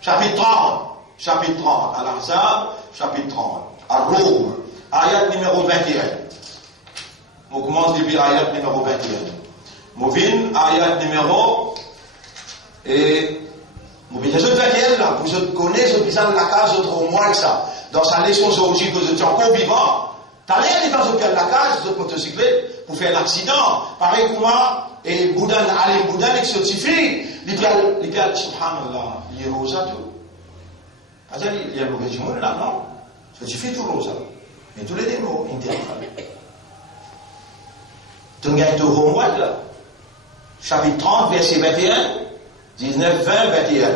chapitre 30, chapitre 30, à l'Arzab, chapitre 30. À Rome, ayat numéro 21. On commence depuis ayat numéro 21. Mouvin, ayat numéro. Et. Mouvin, les autres 21 là, vous connaissez, vous avez la case, autre au moins que ça. Dans sa leçon aujourd'hui, que vous êtes encore vivant, t'as rien dit dans ce cas de la case, votre motocyclette, pour faire un accident. Pareil que moi, et Bouddha, allez, Bouddha, il certifie. Les gars, subhanallah, il y a rosa tout. Il y a le mauvais monde là, non? Ça suffit tout rosa. Mais tous les démons internes. Tu gagnes de Romois là. Chapitre 30, verset 21, 19, 20, 21.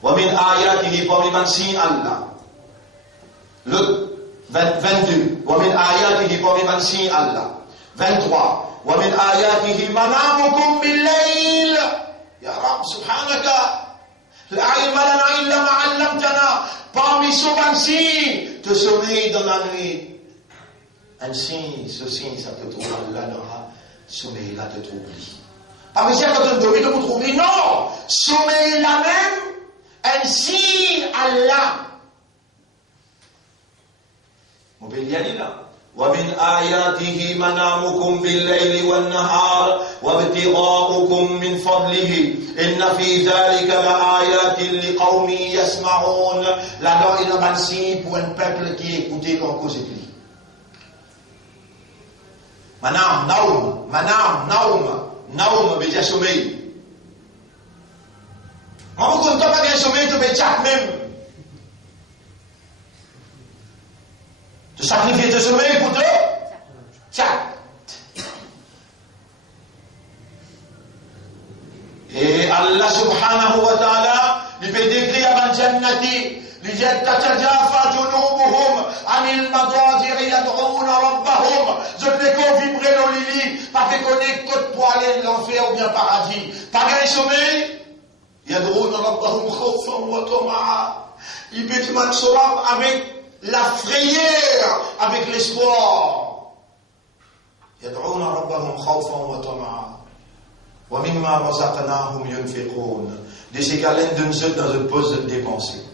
Wa min ayatihi parmi les signes Allah. Le 22. Wa min ayatihi parmi les signes Allah. 23. Wa min ayatihi manamukum bil layl. Ya Rabb subhanaka. La ilma lana illa ma 'allamtana. Parmi ce signe, te sommeil dans la nuit. Un signe, ce signe, ça te trouve Allah dans sommeil là te trouve. Parmi ça, quand tu dormais, tu te trouves. Non! Sommeil là même, un signe Allah. Mon bélier est là. ومن آياته منامكم بالليل والنهار وابتغاؤكم من فضله إن في ذلك لآيات لقوم يسمعون. Là-dedans, il y a un signe pour un peuple qui écoute quand cause de lui. Manam, naum, veut dire sommeil. Moi, vous ne pas bien sommeil, tu peux tchak même. Tu sacrifies ton sommeil pour toi? Tchak. Et Allah subhanahu wa ta'ala, il peut décrire à Jannati, il dit تتجافى جنوبهم عن المضاجع يدعون ربهم. Je ne peux pas vibrer dans les lits, pas que connaître côte pour aller l'enfer ou bien paradis. Pas bien sommeil. يدعون ربهم خوفا وطمعا. Il peut te avec la frayeur, avec l'espoir. يدعون ربهم خوفا وطمعا. ومما رزقناهم ينفقون. De ces galènes de nous dans une pause de dépenser.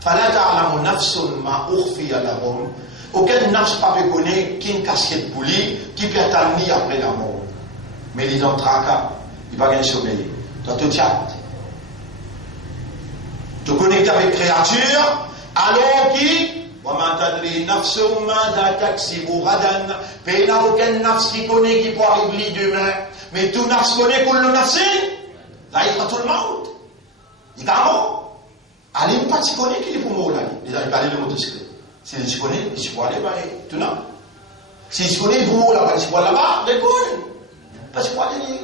فلا تعلم نفس ما أخفي لهم. Aucun nafs pas connaît qui une casquette pour lui, qui peut attendre après la mort. Mais il est dans le tracas, il va gagner sommeil. Dans tout chat. Tu connectes avec créature, alors qui وما تدري نفس ماذا تكسب غدا. Il n'y a aucun nafs qui connaît qui peut arriver demain. Mais tout nafs connaît que le nafs, là il va tout le monde. Il va mort. Allez, pas si connaît qu'il est pour mourir là. Il n'arrive pas à aller le motocyclette. Si il connaît, il peut aller tout là. Si il connaît, il faut là-bas, il peut aller là-bas, il connaît. Pas si aller.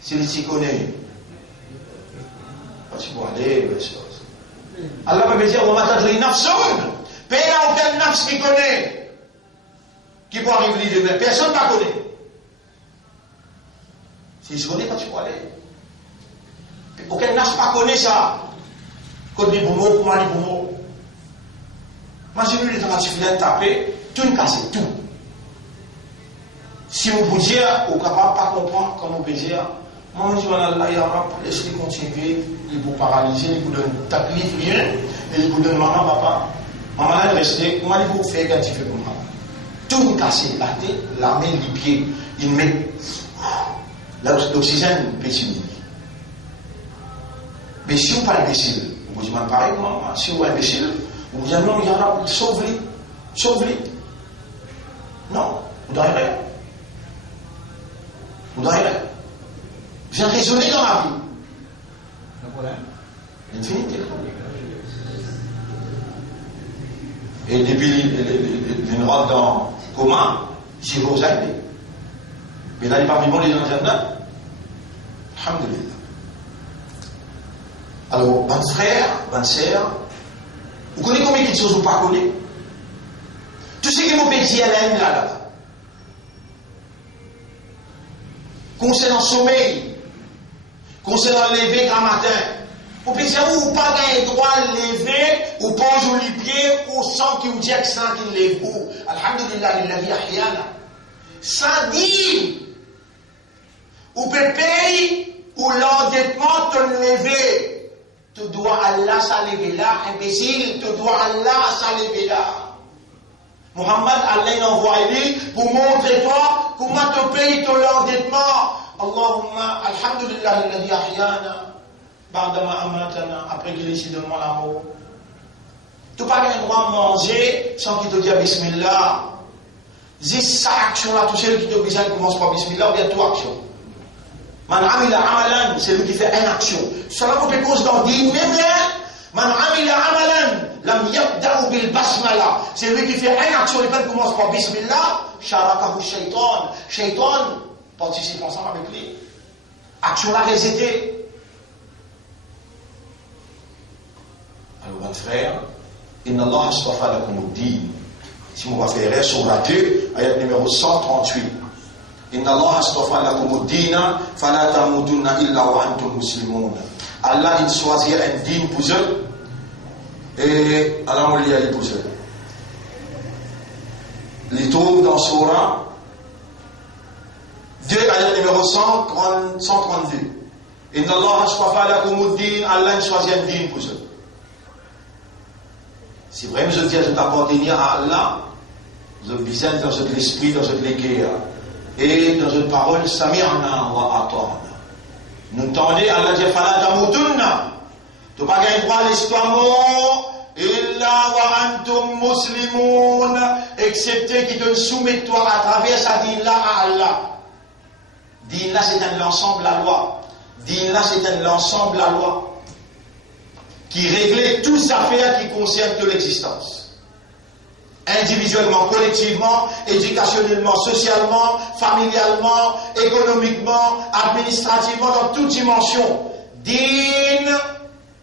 Si il connaît, pas si aller, les choses. Allah va me dire, on m'a tadri nafsun. Mais il n'y a aucun nafs qui connaît. Qui peut arriver demain. Personne ne connaît. Si il connaît, pas si aller. Aucun nafs ne connaît ça. Quand il pour moi, comment il pour moi. Moi, j'ai vu les gens qui viennent taper, tout une casse, tout. Si vous pouvez dire, vous ne pouvez pas comprendre comment vous pouvez dire, moi, je dis, Allah, ya Rab, laissez-les continuer, il vous paralyser, il vous donne taklif, rien, et il vous donne maman, papa. Maman, elle reste, comment il vous fait quand il fait comme ça? Tout une casse, la tête, la main, les pieds, il met l'oxygène, petit. Mais si vous n'êtes pas imbécile, vous dites pareil, si vous êtes imbécile, vous dites non, il y en a, sauve-les. Non, vous n'avez rien. Vous n'avez rien. Vous êtes raisonné dans la vie. Le problème? L'infinité. Et depuis une route dans commun, c'est vous avez. Mais là, il parmi bon, les gens disent alhamdulillah. Alors, bon frère, bonne sœur, vous connaissez combien de choses vous ne connaissez pas? Tout ce que vous pouvez dire, elle aime là. Concernant le sommeil, concernant le lever grand matin, vous pouvez dire, vous n'avez pas le droit de lever, ou poser les pieds, ou sans qu'il vous dise que sans qu'il lève vous. Alhamdulillah, il l'a dit ahyana. Sans dire, vous pouvez payer, ou l'endettement te lever. Tu dois Allah s'enlever là, imbécile, tu dois Allah s'enlever là. Muhammad, Allah l'envoie lui pour montrer toi comment tu payes ton endettement. Allahumma, alhamdulillah, alladhi ahyana, ba'dama amatana, après qu'il ait donné la mort. Tu n'as pas le droit de manger sans qu'il te dise bismillah. Dis sa action là, tout celui qui te dit commence par bismillah ou bien toute action. Man amila amalan, c'est lui qui fait une action. Cela vous fait cause dans dit même là. Man amila amalan, lam yabda'u bil basmala. C'est lui qui fait une action, il ne commence par bismillah. Sharakahu shaitan. Shaitan participe ensemble avec lui. Action là résétée. Alors mon frère, inna Allah astafa lakum ad-din. Si on va faire sur la 2, ayat numéro 138. Inna Allah astafa lakum ad-din fala tamutunna illa wa antum muslimun. Allah il choisit un din pour eux et Allah m'a lié pour eux. Les trouve dans Surah 2 ayat numéro 132. Inna Allah astafa lakum ad-din, Allah il choisit un din pour eux. C'est vrai, mais je dis à appartenir à Allah, dans Byzance, dans l'esprit, dans l'équerre. Et dans une parole, Samirna wa atana. Nous tendez, Allah dit, Fala tamutunna. Tu n'as pas gagné droit à l'histoire, illa wa antum muslimoun, excepté qui te soumet-toi à travers sa dîne-là à Allah. Dîne-là, c'est un l'ensemble la loi. Dîne-là, c'est un l'ensemble la loi qui réglait toutes les affaires qui concernent de l'existence. Individuellement, collectivement, éducationnellement, socialement, familialement, économiquement, administrativement, dans toute dimension. Dîne,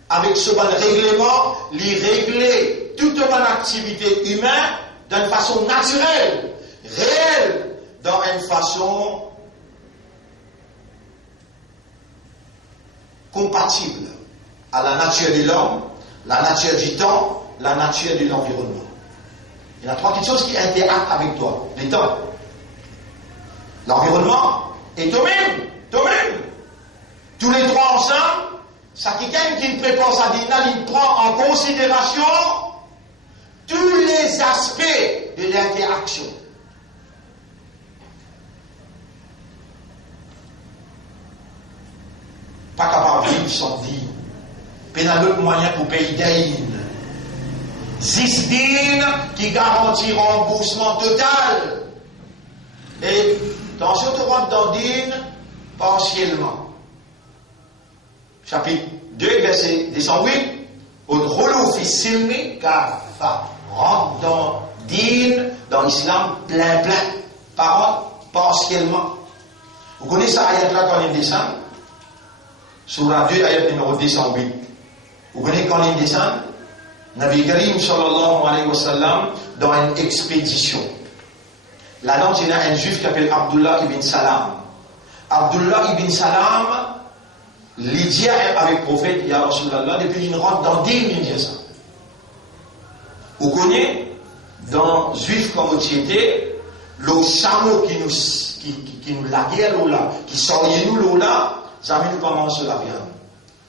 avec ce bon règlement, lui régler toute bonne activité humaine d'une façon naturelle, réelle, dans une façon compatible à la nature de l'homme, la nature du temps, la nature de l'environnement. Il y a trois petites choses qui interagissent avec toi. Les temps, l'environnement et toi-même. Toi-même. Tous les trois ensemble, ça quelqu'un qui ne prépare sa dîne, il prend en considération tous les aspects de l'interaction. Pas capable de vivre sans dîne. Il y a d'autres moyens pour payer dîne. 6 dînes qui garantit remboursement total. Et attention, tu rentres dans dîne partiellement. Chapitre 2, verset 208. Udkhulu fi silmi kaffa. Rentre dans dîne, dans l'islam plein. Parole partiellement. Vous connaissez ça, ayat là quand il descend? Surah 2, ayat numéro 208. Vous connaissez quand il descend? Nabi Karim sallallahu alayhi wa sallam dans une expédition. Là-dedans, il y a un juif qui s'appelle Abdullah ibn Salam. Abdullah ibn Salam, il dit avec le prophète, Ya Rasulallah, depuis qu'il rentre dans 10 minutes, il dit ça. Vous connaissez, dans juif comme société, le chameau qui nous laguait là, qui sortait nous là, jamais nous pas manger la viande.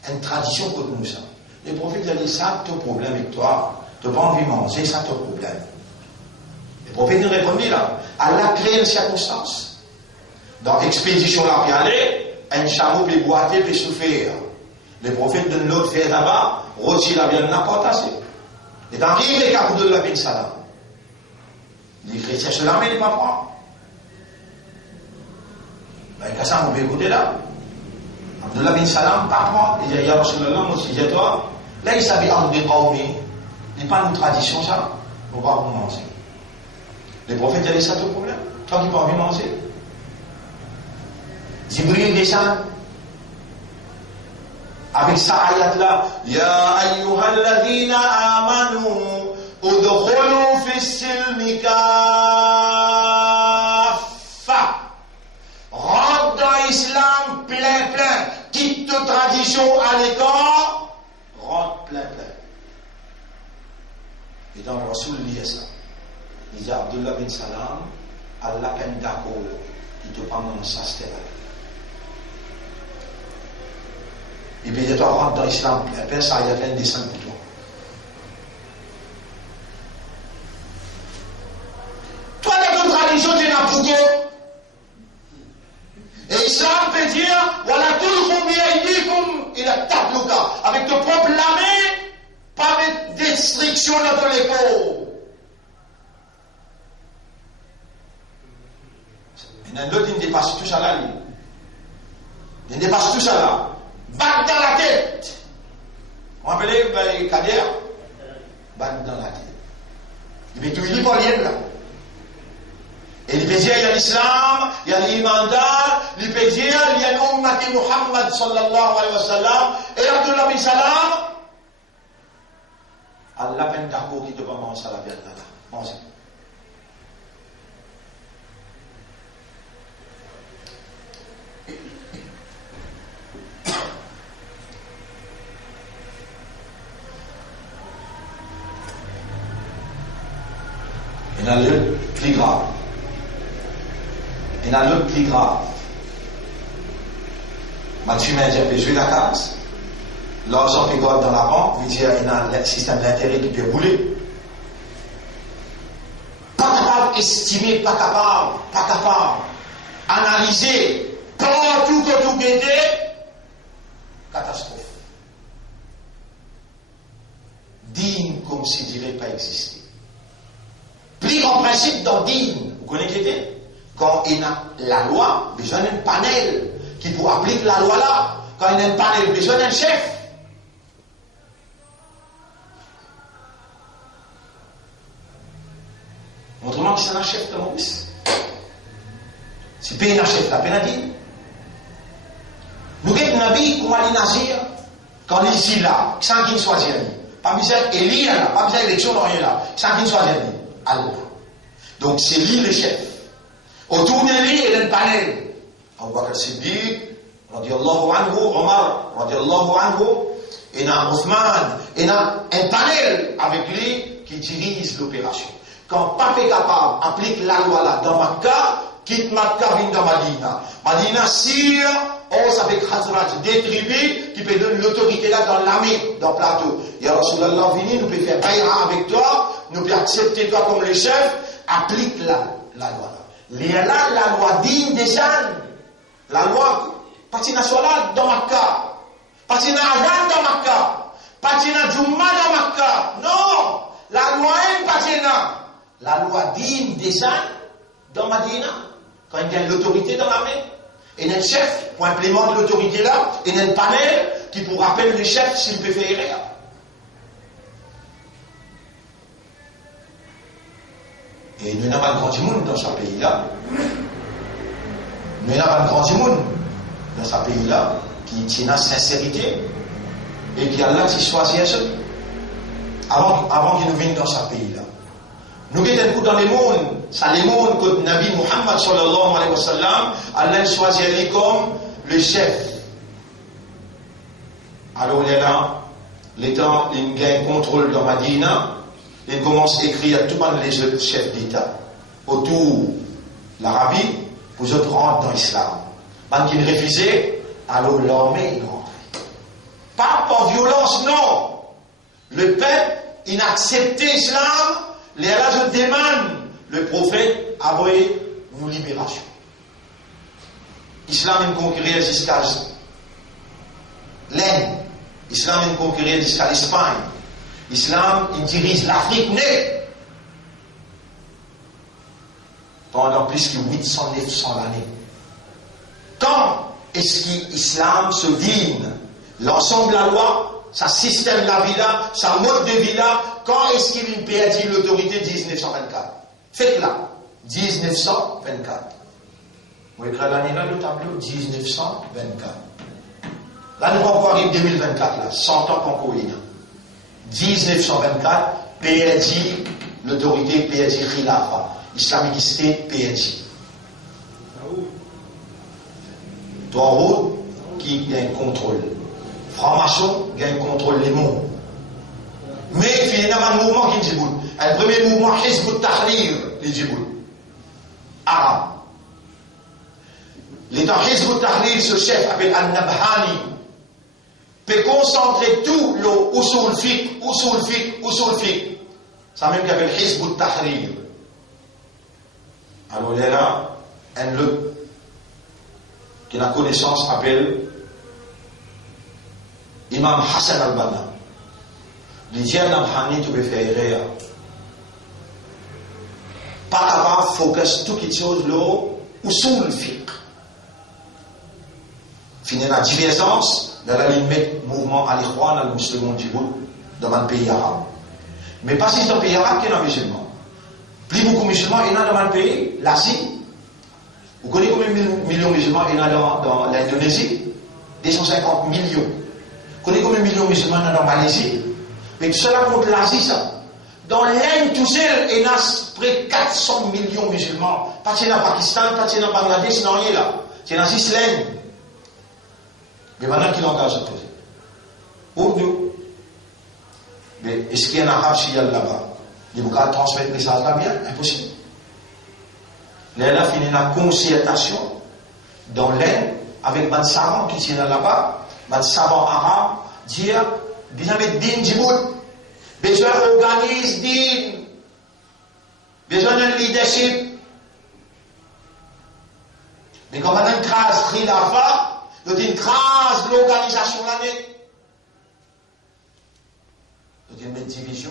Une tradition pour nous ça. Les prophètes ont dit ça, ton problème avec toi, tu n'as pas envie de manger, ça ton problème. Les prophètes ont répondu là, Allah crée une circonstance. Dans l'expédition là, puis aller, un chameau peut boiter, peut souffrir. Les prophètes donnent l'autre fait là-bas, rôti la viande n'importe assez. Et dans qui les cas de la bin salam? Les chrétiens se la mettent pas prendre. Ben, qu'à ça, on peut écouter là. Abdullah bin Salam, pas prendre. Il dit, Ya Rasulallah, moi aussi, j'ai toi. Là, il savait en des qaoumi. Il n'est pas une tradition, ça. On va vous manger. Les prophètes avaient ça, ton problème. Toi qui n'as pas envie de manger. Jibril descend. Avec sa ayat là. Ya ayyuhalladhina amanu. Udkhulu fi silmi kaffa. Rentre dans l'islam plein. Quitte toute tradition à l'écart. Rentre plein. Et dans le Rasoul, il dit ça. Il dit Abdullah bin Salam, Allah est d'accord. Il te prend dans sa stèle. Et puis il dit, rentre dans l'islam plein, ça y a plein de descendre pour toi. Toi, la toute tradition, tu n'as pour toi. Et l'islam peut dire, voilà tout le il a tablouka. Avec ton propre lamé, pas mettre destruction dans ton épaule. Il y en a d'autres qui ne dépassent tout ça là. Ils ne dépassent tout ça là. Batte dans la tête. On appelle les cadères. Batte dans la tête. Il veut tout il pas rien là. Et il peut dire, il y a l'islam, il y a l'imandat, il peut dire, il y a l'ummati Muhammad sallallahu alayhi wa sallam, et Abdullah bin Salam, Allah peine d'accord qui te va manger la viande là. Manger. Il y en a le plus grave. Il y en a l'autre plus grave. Mathieu m'a dit, je vais la case. L'argent qui doit dans la banque, veut dire qu'il y a un système d'intérêt qui peut rouler. Pas capable estimer, pas capable, analyser, partout que tout était, catastrophe. Digne comme si dirait pas exister. Plus grand principe dans digne, vous connaissez quand il y a la loi, besoin d'un panel qui pour appliquer la loi là. Quand il y a un panel, besoin d'un chef. Montre-moi qui c'est un chef de mon fils. Si pays un chef, la peine à dire. Nous avons un nabi, comment il nazir, quand il est ici là, sans qu'il soit dit. Pas besoin d'élire là, pas besoin d'élection dans rien là, sans qu'il soit dit. Alors, donc c'est lui le chef. Autour de lui, il y a un panel. Abu Bakr Siddiq, radiallahu anhu, Omar, radiallahu anhu, et Othman, et un panel avec lui qui dirige l'opération. Quand pas fait capable, applique la loi là dans Makkah, quitte Makkah, vient dans Madina. Madina, Syrie, on avec Khazraj, des tribus qui peuvent donner l'autorité là dans l'armée, dans le plateau. Et alors, Rasulallah vini, nous pouvons faire bayra avec toi, nous pouvons accepter toi comme le chef, applique la loi là. Là, la loi digne des ânes, la loi, partina Salat dans Makkah, partina Adhan dans Makkah, partina Jumma dans Makkah. Non, la loi est partina. La loi digne des ânes dans Madina, quand il y a l'autorité dans l'armée, et il y a un chef pour implémenter l'autorité là, et il y a un panel qui pour rappeler le chef s'il peut faire rien. Et nous n'avons pas de grand monde dans ce pays-là. Nous n'avons pas de grand monde dans ce pays-là qui tient la sincérité et qui a là qui choisit ça avant qu'il nous vienne dans ce pays-là. Nous avons un coup dans les mondes, ça les mondes que le Nabi Muhammad sallallahu alayhi wa sallam, Allah choisit comme le chef. Alors il est là, l'État, il gagne contrôle dans Madina, il commence à écrire à tous les autres chefs d'État autour de l'Arabie, vous autres rentrent dans l'islam. Quand ils refusaient, alors l'armée est rentrée. Pas par violence, non. Le peuple, il a accepté l'islam. Les là, je demande, le prophète a envoyé une libération. L'islam est conquéré jusqu'à l'Inde. L'islam est conquéré jusqu'à l'Espagne. L'islam, il dirige l'Afrique née. Pendant plus de 800-900 années. Quand est-ce que l'islam se digne l'ensemble de la loi, sa système de la vie là, sa mode de vie là, quand est-ce qu'il perdit l'autorité 1924? Faites-la. 1924. Vous écrivez l'année là, le tableau 1924. Là, nous vamos arriver 2024 là, 100 ans qu'on connaît. 1924, perdit l'autorité, perdit Khilafa. Islamic State, perdit. Tawhid qui gagne contrôle. Franc-maçon gagne contrôle des mondes. Mais il y a un mouvement qui est Djibout. Le premier mouvement, Hizb ut-Tahrir, les Djibout. Arabe. L'état Hizb ut-Tahrir, ce chef appelé Al-Nabhani, peut concentrer tout le usul fiqh. Ça même qu'appelle Hizb ut-Tahrir. Alors il y a là un lutte qui a connaissance appelle Imam Hassan al-Banna. Il dit à Nabhani, tu peux faire erreur. Pas capable de focus tout quelque chose le usul fiqh. Finir la divergence dans la limite mouvement al-Ikhwan al-Muslimun Djibout dans le pays arabe. Mais pas si c'est un pays arabe qu'il y a un musulman. Plus beaucoup de musulmans, il y en a dans le pays, l'Asie. Vous connaissez combien de millions de musulmans il y en a dans l'Indonésie? 250 millions. Vous connaissez combien de millions de musulmans il y en a dans la Malaisie? Mais tout cela contre l'Asie, ça. Dans l'Inde, tout seul, il y a près de 400 millions de musulmans. Pas dans le Pakistan, pas dans le Bangladesh, non, rien là. C'est dans l'Inde. Mais maintenant, qui l'engage à poser? Pour nous. Mais est-ce qu'il y a un arabe là-bas? Il faut transmettre le message là bien? Impossible. Là, il y a une concertation dans l'Inde avec des savants qui sont là-bas, des savants arabes, dire, bien mettre din Djibout, besoin d'organiser din, besoin un leadership. Mais quand on a une crase khilafa, il y a une crase l'organisation l'année. Il y a une division.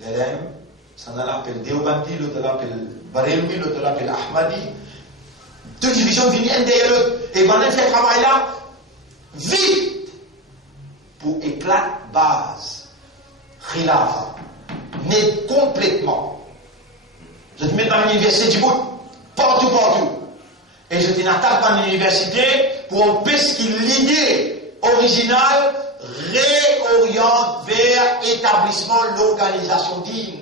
L'élève, ça l'appelle Deobandi, l'autre l'appelle Barelwi, l'autre l'appelle Ahmadi. Deux divisions viennent derrière l'autre. Et on a fait ce travail là vite pour éclater base. Khilafa. Mais complètement. Je te mets dans l'université du bout. Partout. Et je t'attaque dans l'université pour empêcher que l'idée originale réoriente vers établissement l'organisation digne.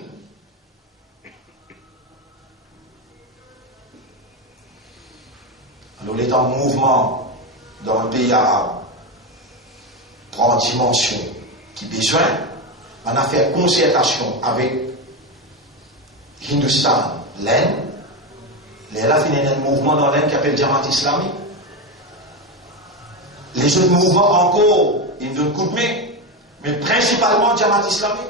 Alors, on est en mouvement dans un pays arabe, trois dimensions qui besoin, on a fait concertation avec Hindustan, l'Inde. Elle a fait un mouvement dans l'Inde qui s'appelle Jamaat Islamique. Les autres mouvements encore, ils donnent coup de main, mais principalement Jamaat Islamique.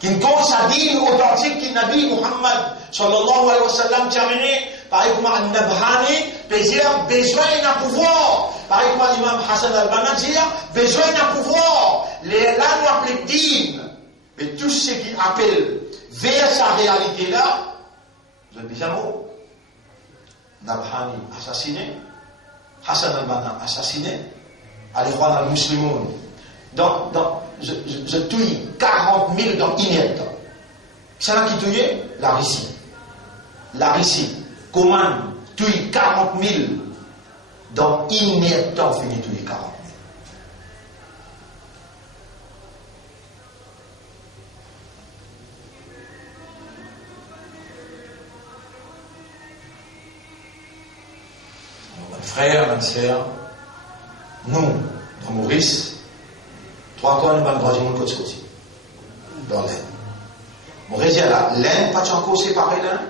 Qui ne compte sa digne authentique qui Nabi Muhammad sallallahu alayhi wa sallam terminé par exemple Al-Nabhani, besoin d'un pouvoir. Par exemple l'imam Hassan al-Banna dit besoin d'un pouvoir. Les là nous appelons digne. Mais tout ce qui appelle vers sa réalité là, vous avez déjà mot. Nabhani assassiné, Hassan al-Banna assassiné, Al-Ikhwan al-Muslimoun. Donc, je tue 40 000 dans inerte. C'est là qui tue la Russie. La Russie commande tue 40 000 dans inerte temps fini tue 40 000. Frères, mes sœurs, nous, dans Maurice, trois corps, nous avons le côté côté. Dans l'Inde. Maurice, là, l'Inde, pas encore séparé l'Inde.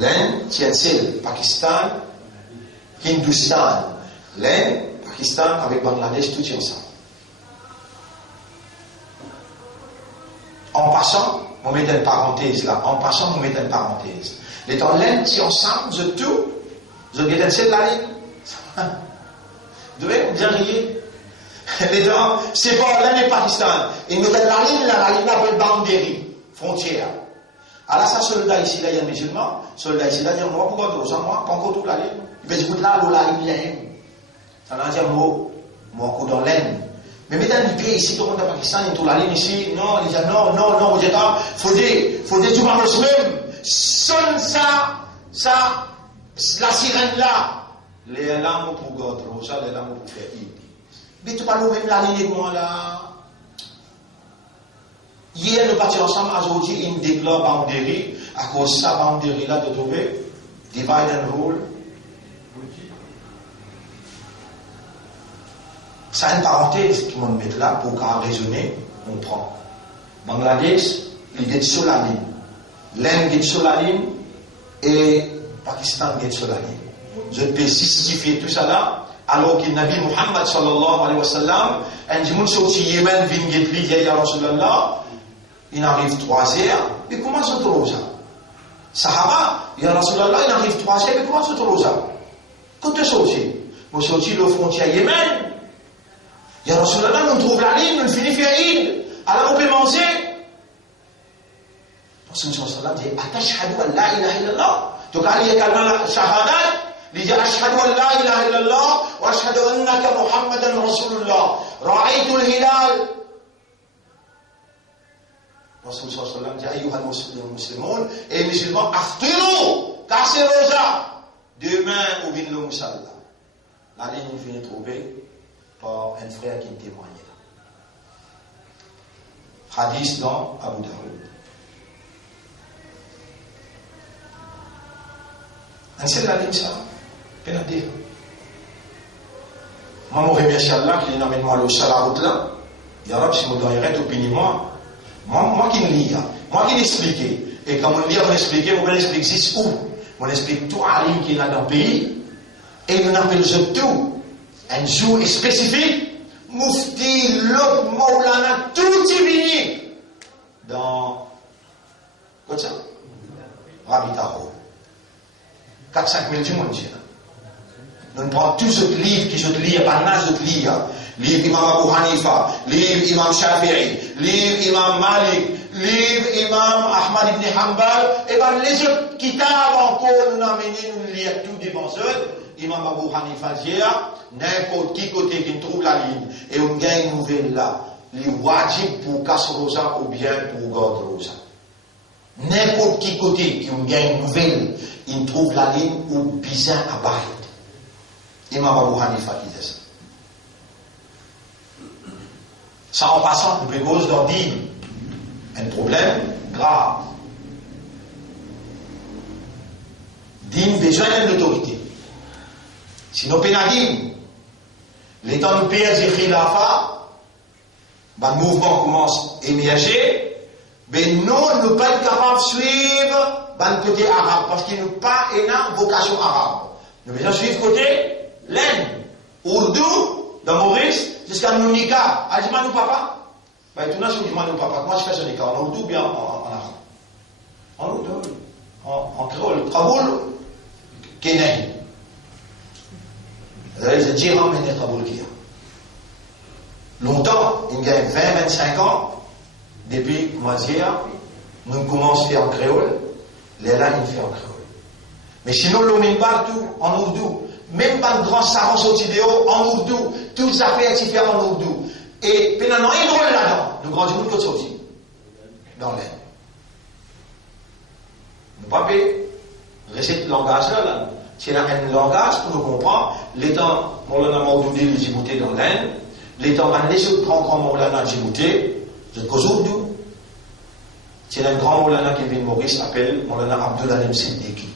L'Inde, c'est Pakistan, Hindustan. L'Inde, Pakistan, avec Bangladesh, tout est ensemble. En passant, on met une parenthèse là. En passant, on met une parenthèse. Les temps l'Inde, c'est ensemble, je tout. Vous avez de la ligne. Vous devez bien rire. Les gens, c'est pas l'Inde et Pakistan. Ils nous donnent la ligne appelle boundary, frontière. Alors, ça, soldat ici, là, il y a un musulman. Soldat ici, là, il y a un moi, pourquoi tout ça, moi, pas encore tout la ligne. Il va dire, là, la ligne, il y a un. Ça n'a pas mot, moi, encore dans l'Inde. Mais mesdames, les pays ici, tout le monde au Pakistan, il y a tout la ligne ici. Non, ils disent, non, vous êtes là, faut dire, tout le monde même. Sonne ça. La sirène là, les lames pour Godro, ça les lames pour faire Idi. Mais tu parles même la ligne de moi là. Hier, nous partions ensemble, aujourd'hui, ils déclarent boundary, à cause de ça, boundary là, de trouver, divide and rule. Ça, une parenthèse qui m'ont mis là pour qu'à raisonner, on prend. Bangladesh, il est sur la ligne. L'Inde est sur la ligne et Pakistan est sur la ligne. Je peux justifier tout ça là, alors que Nabi Muhammad sallallahu alayhi wa sallam, un jour sorti Yémen, vient guetri, dit ya Rasulallah, il arrive 3 heures, mais comment se trouve ça? Sahaba, ya Rasulallah, il arrive 3 heures, mais comment se trouve ça? Quand tu es sorti? Vous sorti le frontière Yémen, ya Rasulallah, nous trouve la ligne, nous finissons faire Eid, alors on peut manger. Rasul sallallahu alayhi wa sallam dit, atashhadu an la ilaha illallah. Donc, il y a kalma shahadat, il dit ashhadu an la ilaha illallah wa ashhadu annaka Muhammadan Rasulullah. Ra'aytu al-hilal. Rasul sallallahu alayhi wa sallam dit ayyuha al-muslimun, et musulmans, aftiru, cassez rosa. Demain, au vin le musalla. La ligne finit trouvée par un frère qui témoigne là. Hadith dans Abu Daoud. C'est la ligne ça, peine à dire. Moi, je remercie Allah qui m'amène moi sur la route là. Ya Rab, si je me donnerais opinion, moi qui me lis, moi qui l'explique. Et quand on lit, on explique, on explique jusqu'où. On explique tout à l'île qui est dans le pays. Et on appelle tout un jour spécifique. Mufti, l'autre, Maulana, tout est venu. Rabitaro. 4-5 000 du monde, nous prenons tous ces livres qui sont liés, pas nas de livres. Livre Imam Abu Hanifa, livre Imam Shafi'i, livre Imam Malik, livre Imam Ahmad ibn Hanbal, et bien les autres kitabs encore nous amener, nous lire tout devant eux. Imam Abu Hanifa dit, n'importe qui côté qui trouve la ligne, et on gagne une nouvelle là, les wajib pour casser rosa ou bien pour garder rosa. N'importe qui côté qui on gagne une nouvelle, il trouve la ligne ou bizarre à bail. Imam Abu Hanifa qui dit ça. Ça en passant, nous pouvons leur dire un problème grave. Dîme besoin d'une autorité. Sinon, pénadim, les temps de perdre du khilafa, le mouvement commence à émerger, mais nous ne sommes pas capables de suivre le côté arabe, parce qu'il n'y a pas une vocation arabe. Nous devons suivre le côté l'Inde, Urdu, dans Maurice, jusqu'à nous nika. Adima nous papa. Ben, tout le monde dit nous papa. Moi, je fais ce nika en Urdu, bien en arabe. En Urdu, en créole, Traboul, Kénen. C'est dire, mais n'est Traboul qui a. Longtemps, il y a 20-25 ans, depuis, comment dire, nous commençons à faire en créole, les là, ils font en créole. Mais sinon, l'homme partout, en Urdu. Même pas de grands savants sortis de haut, en Urdu, toutes les affaires qui font en Urdu. Et puis, il y a un rôle là-dedans, le grand du monde qui est sorti. Dans l'air. Nous ne pouvons pas rester le langage là. C'est un langage pour nous comprendre. L'état, Moulana Maudoudi, les Djibouti dans l'Inde. L'état, les autres grands Moulana Djibouti, c'est qu'aujourd'hui, c'est un grand Moulana qui vient Maurice, s'appelle Moulana Abdul Siddiqui.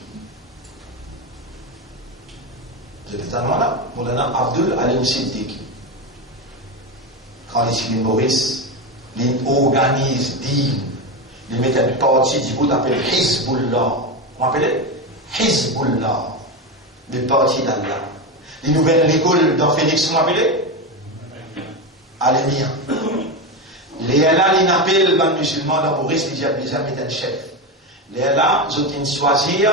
C'est un Moulana, Moulana Abdul Siddiqui. Quand les civils Maurice, ils organisent, ils mettent un parti du bout appelé Hizbullah. Vous m'appelez Hizbullah, le parti d'Allah. Les nouvelles écoles dans Phoenix, vous m'appelez Alémia. Les là, ils appellent les musulmans dans Maurice, ils disent un chef. Les là, ils ont choisi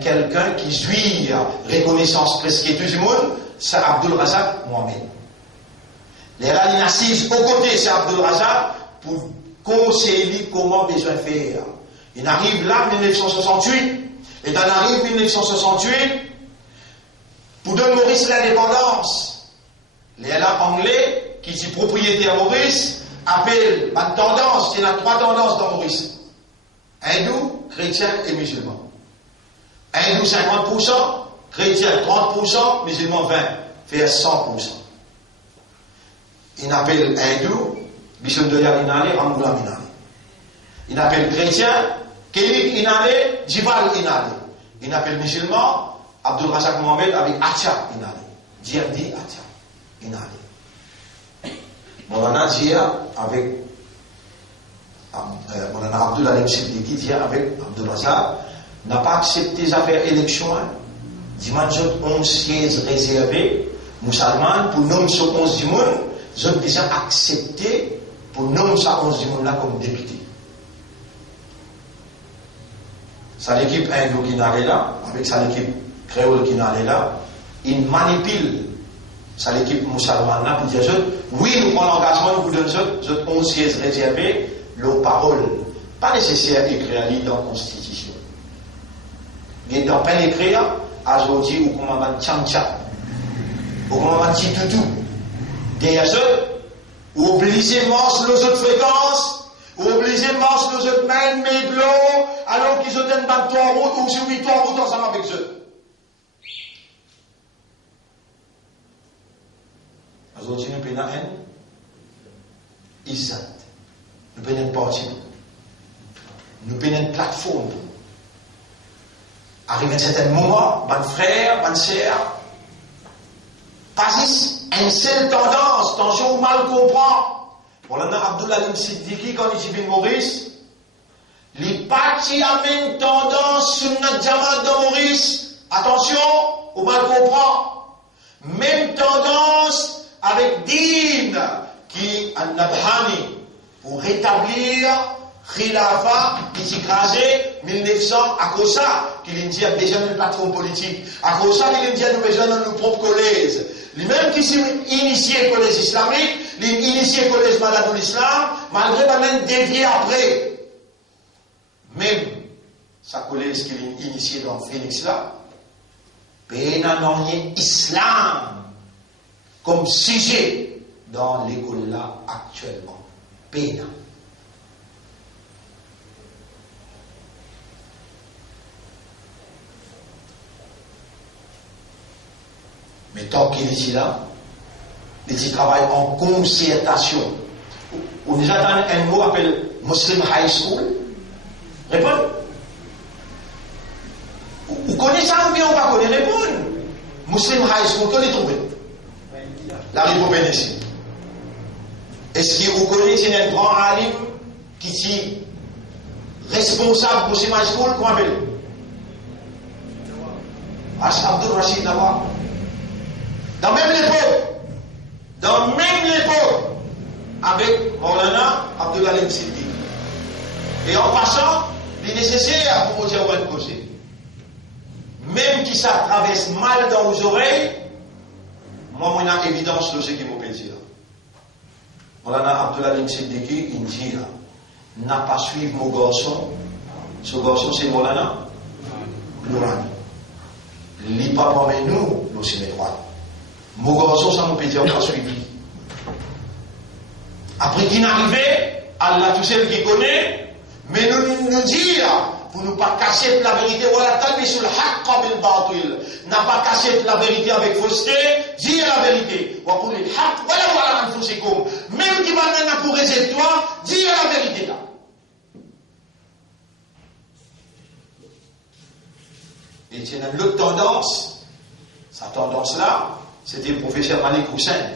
quelqu'un qui jouit reconnaissance presque tout le monde, c'est Abdul Razak Mohamed. Les là, ils assisent aux côtés, c'est Abdul Razak, pour conseiller comment besoin faire. Il arrive là, 1968, et il arrive 1968, pour donner Maurice l'indépendance. Les là, anglais, qui dit propriété à Maurice, appellent ma tendance, il y a 3 tendances dans Maurice. Hindou, chrétien et musulman. Hindou 50%, chrétien 30%, musulman 20%, fait 100%. Il appelle hindou, Bishop de Yarinale, Ramoula Minale. Il appelle chrétien, Kélik Inale, Djibal Inale. Il appelle musulman, Abdul Razak Mohamed avec Acha Inale. Djihadi Acha Inale. Moulana Djia avec Moulana Abdul Siddiqui Djia avec Abdul Razak n'a pas accepté les affaires élections. Dimanche 11 sièges réservés, musulmans, pour nommer ce 11 du monde, ils ont déjà accepté pour nommer ce 11 du monde là comme député. C'est l'équipe hindoue qui n'allait là, avec sa l'équipe créole qui n'allait là, ils manipulent. C'est l'équipe musulmane là pour dire oui, nous prenons l'engagement, nous vous donnons 11 sièges réservés, leurs paroles. Pas nécessaire d'écrire dans la Constitution. Mais dans peine écrire, aujourd'hui, ou comment on tchamcha, ou comment on titoutou. Derrière eux, ou obligé de marcher les autres fréquences, ou obligé de marcher les autres mêmes, mais de l'eau, alors qu'ils ont une bande de route, ou sur 8 route ensemble avec eux. Aujourd'hui, nous prenons un Izzat. Nous prenons un parti. Nous prenons une plateforme. Arrivé à un certain moment, bon frère, bonne sœur, pas une seule tendance, attention, mal comprend. Pour l'honneur Abdul Siddiqui, quand il vient Maurice, les partis à même tendance sur notre diamant de Maurice. Attention, ou mal comprend. Même tendance avec Din qui a Nabhani pour rétablir Khilafa, qui écrasé 1900, à cause ça, qu'il dit a besoin d'un patron politique, à cause ça, qu'il dit a besoin de nos propres collèges. Lui-même qui s'est initié au collège islamique, l'initié au collège malade de l'islam, malgré la même dévié après. Même sa collège qu'il a initié dans Phoenix là, Péna n'a rien islam comme sujet dans l'école là actuellement. Péna. Mais tant qu'il est ici là, il travaille en concertation. On nous attend un mot appelé Muslim High School. Répondez. Vous connaissez ça ou bien on ne va pas connaître? Répondez. Muslim High School, qu'on est trouvé? La République ici. Est-ce que vous connaissez un grand alim qui est responsable de Muslim High School? Comment appelle? Abdul Rashid Nawab. Dans même l'époque, avec Maulana Abdul Alim Siddiq. Et en passant, il est nécessaire pour vous dire un côté. Même qui ça traverse mal dans vos oreilles, moi, on a évidence de ce qui me dire. Maulana Abdul Alim Siddiq, il dit, n'a pas suivre mon garçon. Ce garçon, c'est Maulana Nourani. Il n'est pas parmi nous, nous, c'est les droits. Mon garçon, ça m'a pété, on pas suivi. Après qu'il est arrivé, Allah, tout seul qui connaît, mais nous dire, pour ne pas cacher la vérité, voilà, talbi sur le haqqa bil batil, n'a pas caché la vérité avec fausseté, dire la vérité. Wa qul al haqq, voilà, anfusikum. Même qui va maintenant pour réserver toi, dire la vérité là. Et c'est une autre tendance, sa tendance là, c'était le professeur Malik Hussein,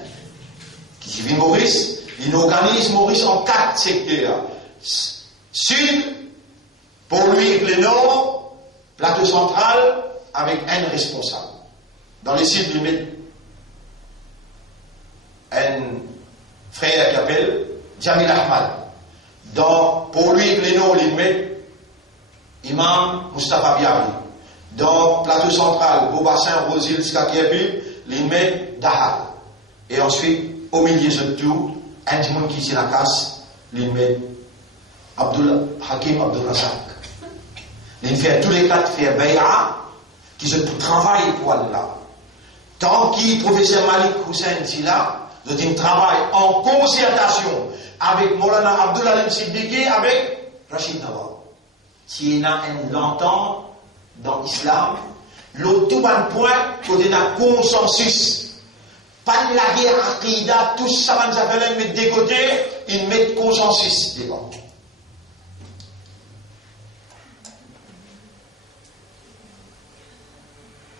qui vit Maurice, il organise Maurice en 4 secteurs. Sud, pour lui et le nord, plateau central, avec un responsable. Dans le sud, il met un frère qui s'appelle Jamil Ahmad. Pour lui et le nord, il met Imam Mustafa Biabi. Dans plateau central, Beaubassin, Rosil, Skakiebi, il met Dahal. Et ensuite, au milieu de tout, un monde qui s'y la casse, il met Abdul Hakim Abdul Razak. Il fait tous les 4 faire Bay'a, qui se travaillent pour Allah. Tant que professeur Malik Hussein est là, il travaille en concertation avec Maulana Abdul Alim Siddiqui, avec Rachid Nawab. S'il y a un entente dans l'islam, l'autre tout bon point, côté d'un consensus. Pas de la guerre aqida, tout ça va nous appeler, mais des côtés, ils mettent consensus devant.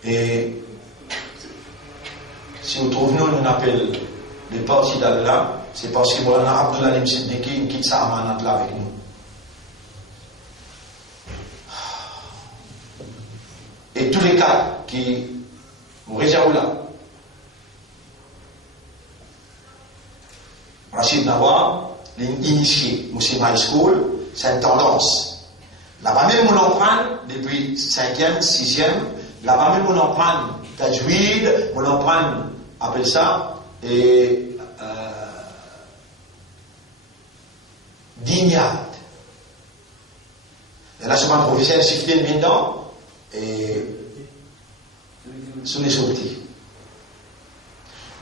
Et si vous trouvez nous, on appelle les partis d'Allah, c'est parce que Maulana Abdul Alim Siddiqui quitte sa amanat là avec nous. Et tous les cas qui nous réservent là, Rachid Nawab, l'initié Muslim High School, c'est une tendance. Là-bas même, on en prend depuis 5e, 6e, là-bas même, on en prend Tajwid, on en prend, appelle ça, et Dignat. Et là, souvent, le professeur Siftin Mindan, et sous les sorties.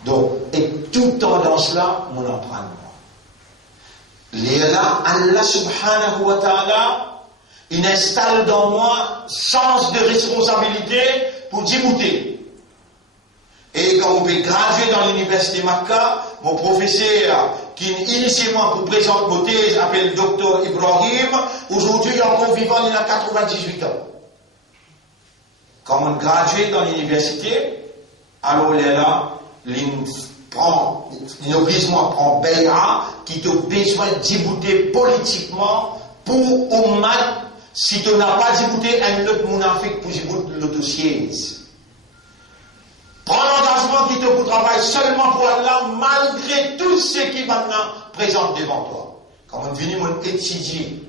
Donc, et toute tendance là, on en prend. Là, Allah subhanahu wa ta'ala, il installe dans moi sens de responsabilité pour débouter. Et quand on peut graduer dans l'université Makkah, mon professeur qui initialement pour présenter mon thèse appelle Dr Ibrahim, aujourd'hui il est encore vivant, il a 98 ans. Quand on gradue dans l'université, alors là, l'obligement prend Bay'a qui te besoin de débouter politiquement pour Ummat si tu n'as pas débouté un autre mounafik pour débouter le dossier. Prends l'engagement qui te pour travailler seulement pour Allah malgré tout ce qui maintenant présente devant toi. Quand on vient étudier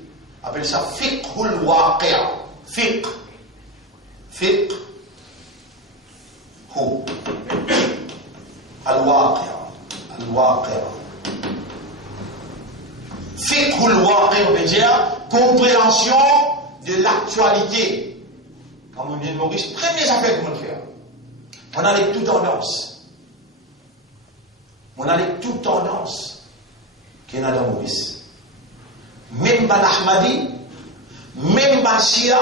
appelle ça fiqhul waqi'. Fiqh. Fiqh. Hu. Al-waqi'. Al-waqi'. Fiqhul waqi' veut dire compréhension de l'actualité. Comme on dit de Maurice, première affaire comment faire. On a les toutes tendances. On a les toutes tendances qu'il y a dans Maurice. Même dans l'Ahmadi, même dans Shia,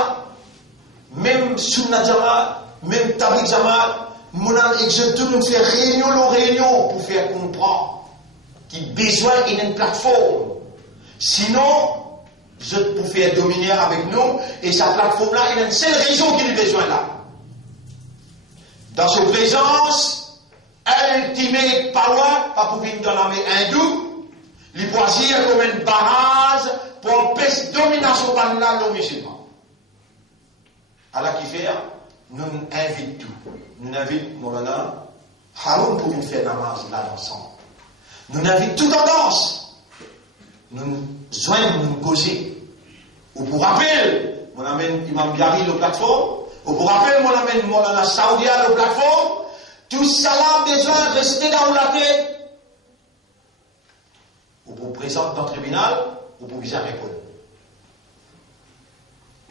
même Sunna Jamal, même Tabligh Jamal, on a exactement fait réunion pour faire comprendre qu'il y a besoin d'une plateforme. Sinon, je peux faire dominer avec nous, et cette plateforme-là, il y a une seule raison qu'il a besoin là. Dans sa présence, ultimate power, pas pour venir dans l'armée hindoue, il peut agir comme une barrage pour empêcher la domination de l'homme musulman. Alors qu'il fait, nous invitons tout. Nous invitons Moulana Haroun pour nous faire namaz là ensemble. Nous invitons tout tendance. Nous joignons, nous causer. Ou pour rappel, on amène Imam Biari la plateforme. Ou pour rappel, on amène Moulana Saoudia la plateforme. Tout ça là a besoin de rester dans la tête. Ou pour présenter dans le tribunal, ou pour bien répondre.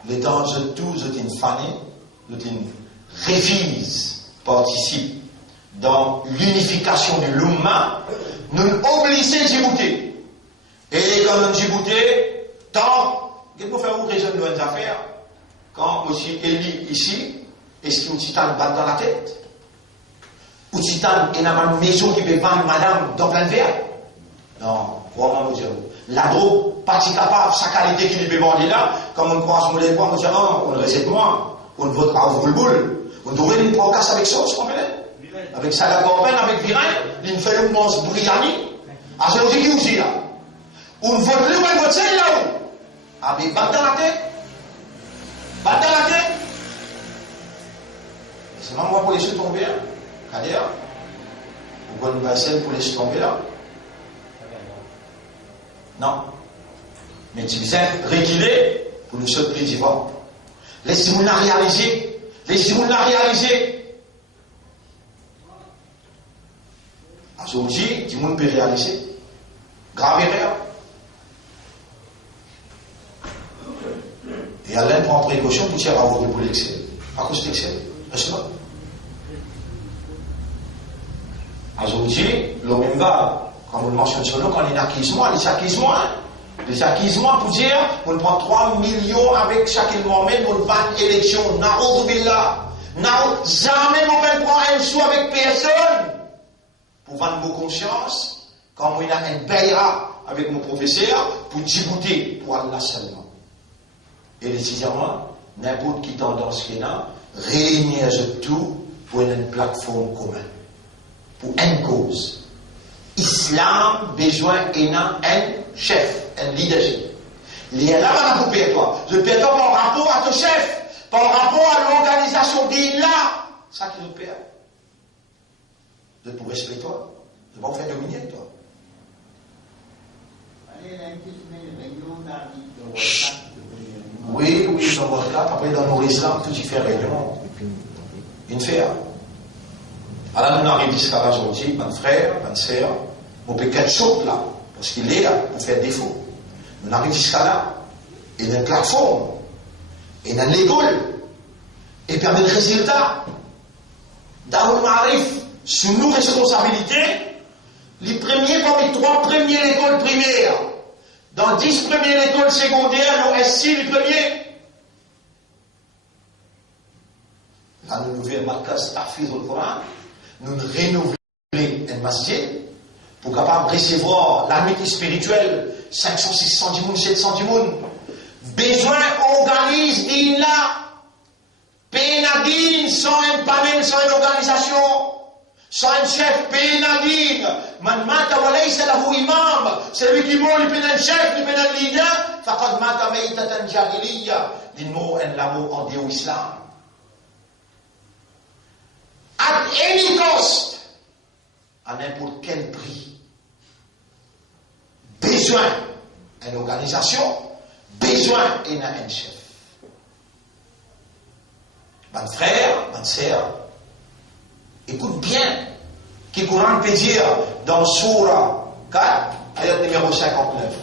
Les temps de tous, de une famille, de une révise, participe dans l'unification de l'Oumma, nous obligons de Djibouti. Et quand nous Djibouti, tant, qu'est-ce qu'on fait où résoudre nos affaires, quand aussi Eli ici, est-ce qu'une titane bat dans la tête? Ou titane est dans une maison qui peut vendre madame dans plein de verre? Non, vraiment, monsieur. La drogue, pas si capable, sa qualité qui peut vendre là, comme on croise mon lépois, on dit, non, on le recette moins, on ne vote pas au boule. On devrait une procasse avec sauce, comprenez? Avec salade corben, avec virin, il fait le monstre briani. Ah, c'est aussi qui aussi là? On vote le même vote celle là-haut. Ah, mais bat dans la tête. Bat dans la tête. C'est vraiment moi pour laisser tomber, hein? Kader, pourquoi nous passons pour laisser tomber là? Non. Mais tu viens réguler pour nous sortir du vent. Laissez-nous la réaliser. Laissez-nous la réaliser. Aujourd'hui, tout le monde peut réaliser. Grave erreur. Et Alain prend précaution pour tirer à vous pour l'excès. À cause de l'excès. Est-ce que aujourd'hui, l'homme va. Comme on le mentionne sur nous, quand il y a un acquisement, les acquisements pour dire, on prend 3 millions avec chaque Mohamed, on va une élection, na'oudoubillah, jamais on ne prend un sou avec personne, pour vendre vos consciences, comme on a un bayra avec mon professeur, pour Djibouti, pour Allah seulement. Et les étudiants, n'importe qui tendance qu'il y a, réunir tout pour une plateforme commune, pour une cause. Islam besoin d'un chef, un leadership. Il y a là un rapport à toi. Je paie toi par rapport à ton chef, par rapport à l'organisation d'Illa. C'est ça qui nous paie. Je pour respecter toi. Je ne vais pas vous faire dominer toi. Oui, dans votre cas, après dans nos islam, tout y fait réunion. Une faire. Alors nous arrivons jusqu'à là aujourd'hui, mon frère, ma soeur, on peut quelque chose là, parce qu'il est là pour faire défaut. Nous arrivons jusqu'à là, et il y a une plateforme, et il y a une école, et puis il y a des résultats. Dans le Marif, sous nos responsabilités, les premiers parmi les 3 premières écoles primaires, dans 10 premières écoles secondaires, nous sommes 6 les premiers. Là, nous ouvrons un marquage Tahfiz au Coran. Nous renouveler un masjid pour capable recevoir l'amitié spirituelle 500, 600 du monde, 700 du monde. Besoin organise din là. Pénadine sans un panel, sans une organisation, sans un chef. Pénadine. Man mata wa laysa lahu imam. Celui qui meurt, il peut un chef, il peut un leader. Faqad mata maytatan jahiliya. Il meurt un l'amour en Dieu islam. At any cost, à n'importe quel prix, besoin d'une organisation, besoin et un chef. Mon frère, ma sœur, écoute bien, qui Coran peut dire dans Surah 4, ayat numéro 59.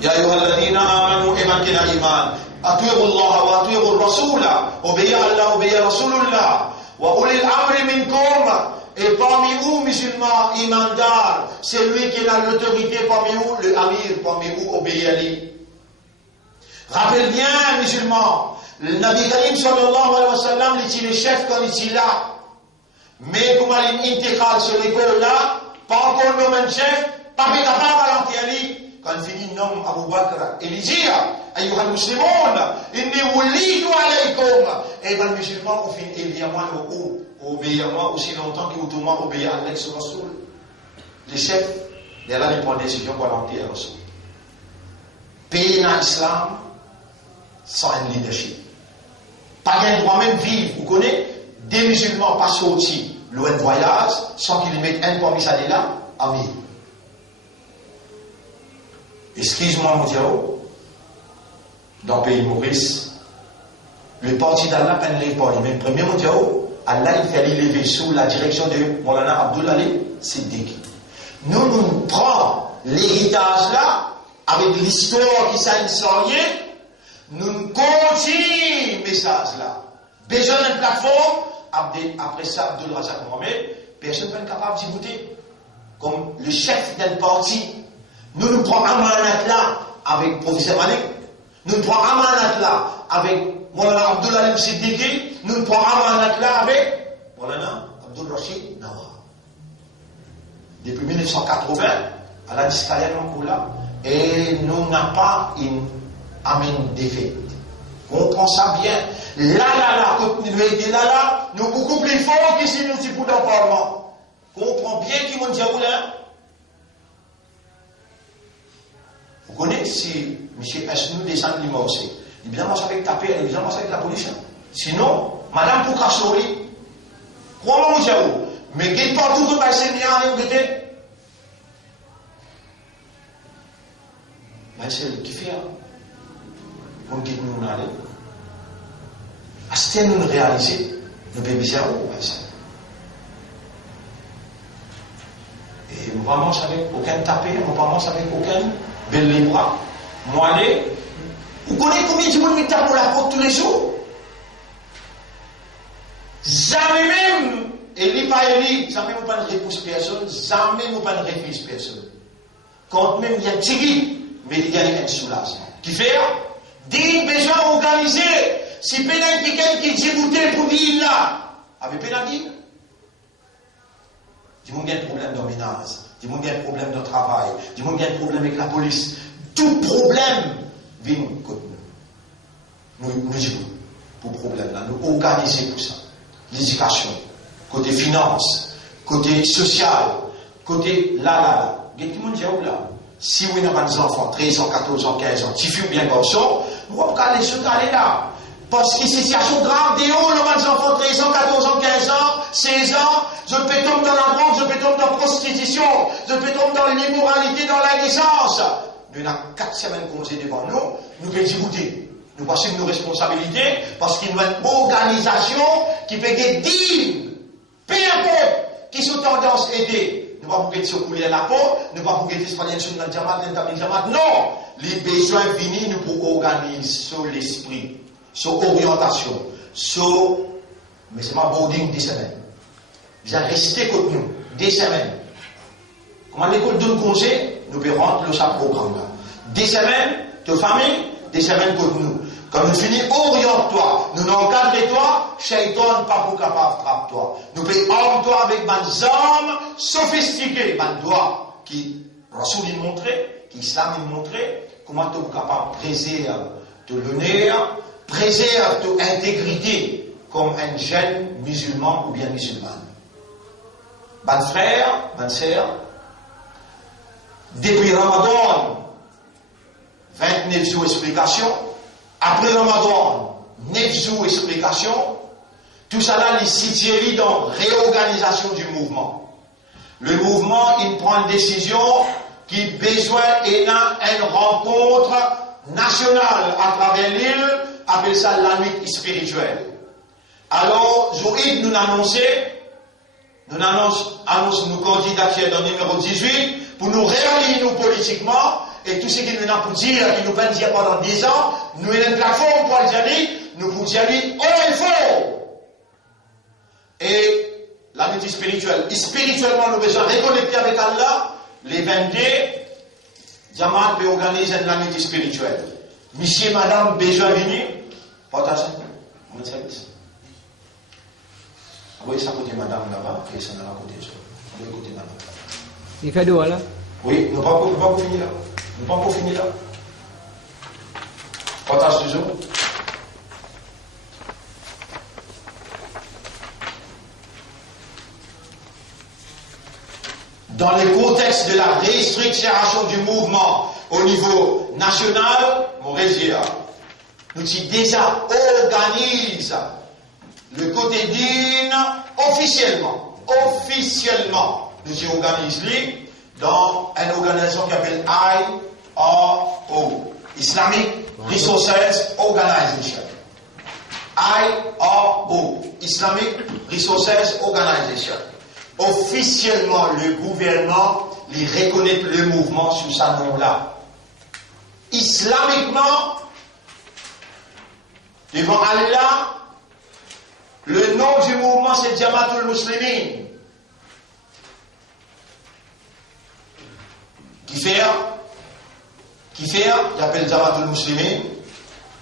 Ya ayyuhalladhina amanu iman kina iman, atii'u Allah wa atii'u Rasula, obéir à Allah, obéir à Rasulullah, wa ulil amri minkum, et parmi vous, musulmans, imandar, c'est lui qui a l'autorité parmi vous, le amir parmi vous, obéir à lui. Rappelle bien, musulmans, le Nabi Karim sallallahu alayhi wa sallam, il est le chef quand il est là. Mais comme il intégral sur l'école là, pas encore nommé chef, pas capable à l'antérieur. Quand il finit nomme Abu Bakr, il dit, ayyuhal muslimun, inni wulitu alaykum. Et les musulmans ont fini, il y a moi le obéir à moi aussi longtemps que tout le monde obéit à l'ex-Rasoul. Les chefs, il y a là, ils prennent des décisions pour l'antérieur Rasoul. Pays dans l'islam, sans un leadership. Pas un droit même vivre. Vous connaissez, des musulmans passent aussi loin de voyage sans qu'ils mettent un parmi ça là, ami. Excuse-moi, mon Dieu, dans le pays Maurice, le parti d'Allah peine les partis. Mais le premier, mon Dieu, Allah, il fait l'élever sous la direction de Moulana Abdul Ali Siddiq. Nous prenons l'héritage là, avec l'histoire qui s'est enseignée, nous continuons le message là. Besoin d'une plateforme, après ça, Abdul Razak Mohamed, personne n'est capable d'y voter. Comme le chef d'un parti, nous prenons Amanat là avec le professeur Malik, nous prenons Amanat là avec Moulana Abdul Alim Siddiqui, nous prenons Amanat là avec Moulana Abdul Rashid Nawar. Depuis 1980, à la discussion encore là, et nous n'avons pas une amène défaite. On prend ça bien. Là, nous beaucoup plus fort qu'ici nous sommes dans le Parlement. On comprend bien qui m'ont dit à vous là. Vous connaissez si M. Esnou descend de Limousin. Évidemment, ça va taper, évidemment, ça va être la police. Sinon, Madame Poukassori, comment vous dites à vous? Mais qui partout vous passez bien en Angleterre? Ben, c'est le qui fait. On dit que nous allons. À ce que nous réalisons, nous devons bien et nous ne parlons avec aucun tapé, nous ne parlons avec aucun bel bras. Moi, vous connaissez combien de monde qui tape pour la porte tous les jours? Jamais même, et lui pas élu, jamais vous ne repousse personne, jamais vous ne refuse personne. Quand même il y a un tigui, mais il y a un soulagement. Qui fait? Des besoins organisés. Si pénal quelqu'un qui dit goûter pour dire là, avec pénal dit, du monde a un problème de ménage, du monde a un problème de travail, du monde a un problème avec la police. Tout problème vient contre nous. Nous disons pour problème là, nous organiser pour ça. L'éducation, côté finance, côté social, côté là. Tout le monde dit là. Si vous n'avez pas des enfants, 13 ans, 14 ans, 15 ans, si vous bien garçon, vous pouvez aller se caler là. Parce que c'est situation grave, des hauts, les enfants, 13 ans, 14 ans, 15 ans, 16 ans, je peux tomber dans la drogue, je peux tomber dans la prostitution, je peux tomber dans l'immoralité, dans la naissance. Nous avons 4 semaines congé devant nous, nous pouvons écouter. Nous passons nos responsabilités, parce qu'il y a une organisation qui peut être digne, peu importe, qui sont tendance à aider. Nous ne pouvons pas se couler la peau, nous ne pouvons pas se faire sur le diamant, non. Les besoins finis, nous pouvons organiser sur l'esprit, sur l'orientation, sur. Mais c'est ma boarding 10 semaines. Vous allez rester contre nous, 10 semaines. Comment l'école donne congé, nous pouvons rentrer le chaque programme là. 10 semaines, de famille, 10 semaines contre nous. Quand nous finissons, oriente-toi, nous encadre-toi, Shaitan pas pour capable frappe-toi. Nous pouvons arme-toi avec des armes sophistiquées, des doigts qui Rasoul il montrait, qui Islam il montrait, comment tu es capable de préserver de l'honneur, préserver ton intégrité comme un jeune musulman ou bien musulmane. Mes frères, mes sœurs, depuis Ramadan, 29 jours d'explication, après Ramadan, 9 jours d'explication, tout ça là, il s'y dans la réorganisation du mouvement. Le mouvement, il prend une décision qui a besoin d'une rencontre national à travers l'île appelle ça la nuit spirituelle. Alors, Zoïd nous annonce nos candidatures dans le numéro 18 pour nous réunir nous politiquement et tout ce qui nous a pour dire, qui nous peut dire pendant 10 ans, nous avons une plateforme pour le dire, nous pouvons dire oh il faut. Et la nuit spirituelle, spirituellement nous besoin de reconnecter avec Allah, les 22, Jamaat peut organiser une nuit spirituelle. Monsieur, madame, besoin de venir, partagez, mon service. Oui, ça côté madame là-bas, et ça n'a pas côté ça. Oui, côté madame. Il fait deux là? Oui, nous ne pouvons pas finir là. Nous ne pouvons pas finir là. Partage toujours. Dans le contexte de la restructuration du mouvement au niveau national, mon résident, nous déjà organisons le côté din officiellement, nous y organisons dans une organisation qui s'appelle IRO, Islamic Resources Organization. IRO, Islamic Resources Organization. Officiellement, le gouvernement les reconnaît le mouvement sous ce nom-là. Islamiquement, devant Allah, le nom du mouvement c'est Jamatul Muslimin. Qui fait, j'appelle Jamatul Muslimin,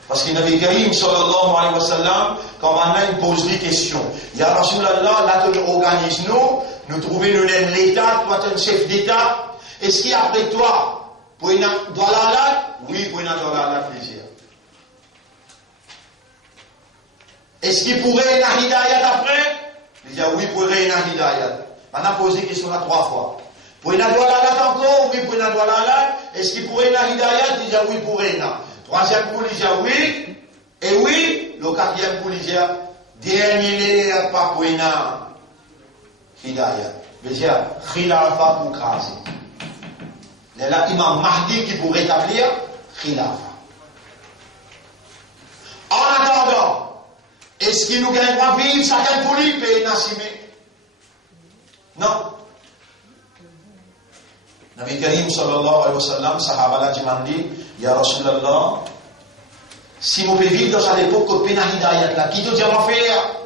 parce qu'il Nabi Karim sallallahu alayhi wa sallam, quand maintenant il pose des questions. Ya Rasulallah, là tu nous organises nous trouvons nous l'État, toi tu es un chef d'État. Est-ce qu'après toi, pour une doit la oui, pour une doit la plaisir. Est-ce qu'il pourrait une hidayat après? Il dit oui, pour une hidayat. On a posé la question là 3 fois. Pour une doit la encore, oui, pour une doit la. Est-ce qu'il pourrait une hidayat? Il dit oui, pour une. Troisième coup, il dit oui. Et oui, le quatrième coup, il dit dernier pas pour une hidayat. Il dit khilafa pour craser. C'est là l'imam Mahdi qui pourrait rétablir khilafa. En attendant, est-ce qu'il nous gagne pas vivre chacun pour lui payer Nassimé? Non. Nabi Karim sallallahu alayhi wa sallam, sahaba la demandé, Ya Rasulallah, si vous pouvez vivre dans cette époque que Pena Hidayat là, qui te dit à faire?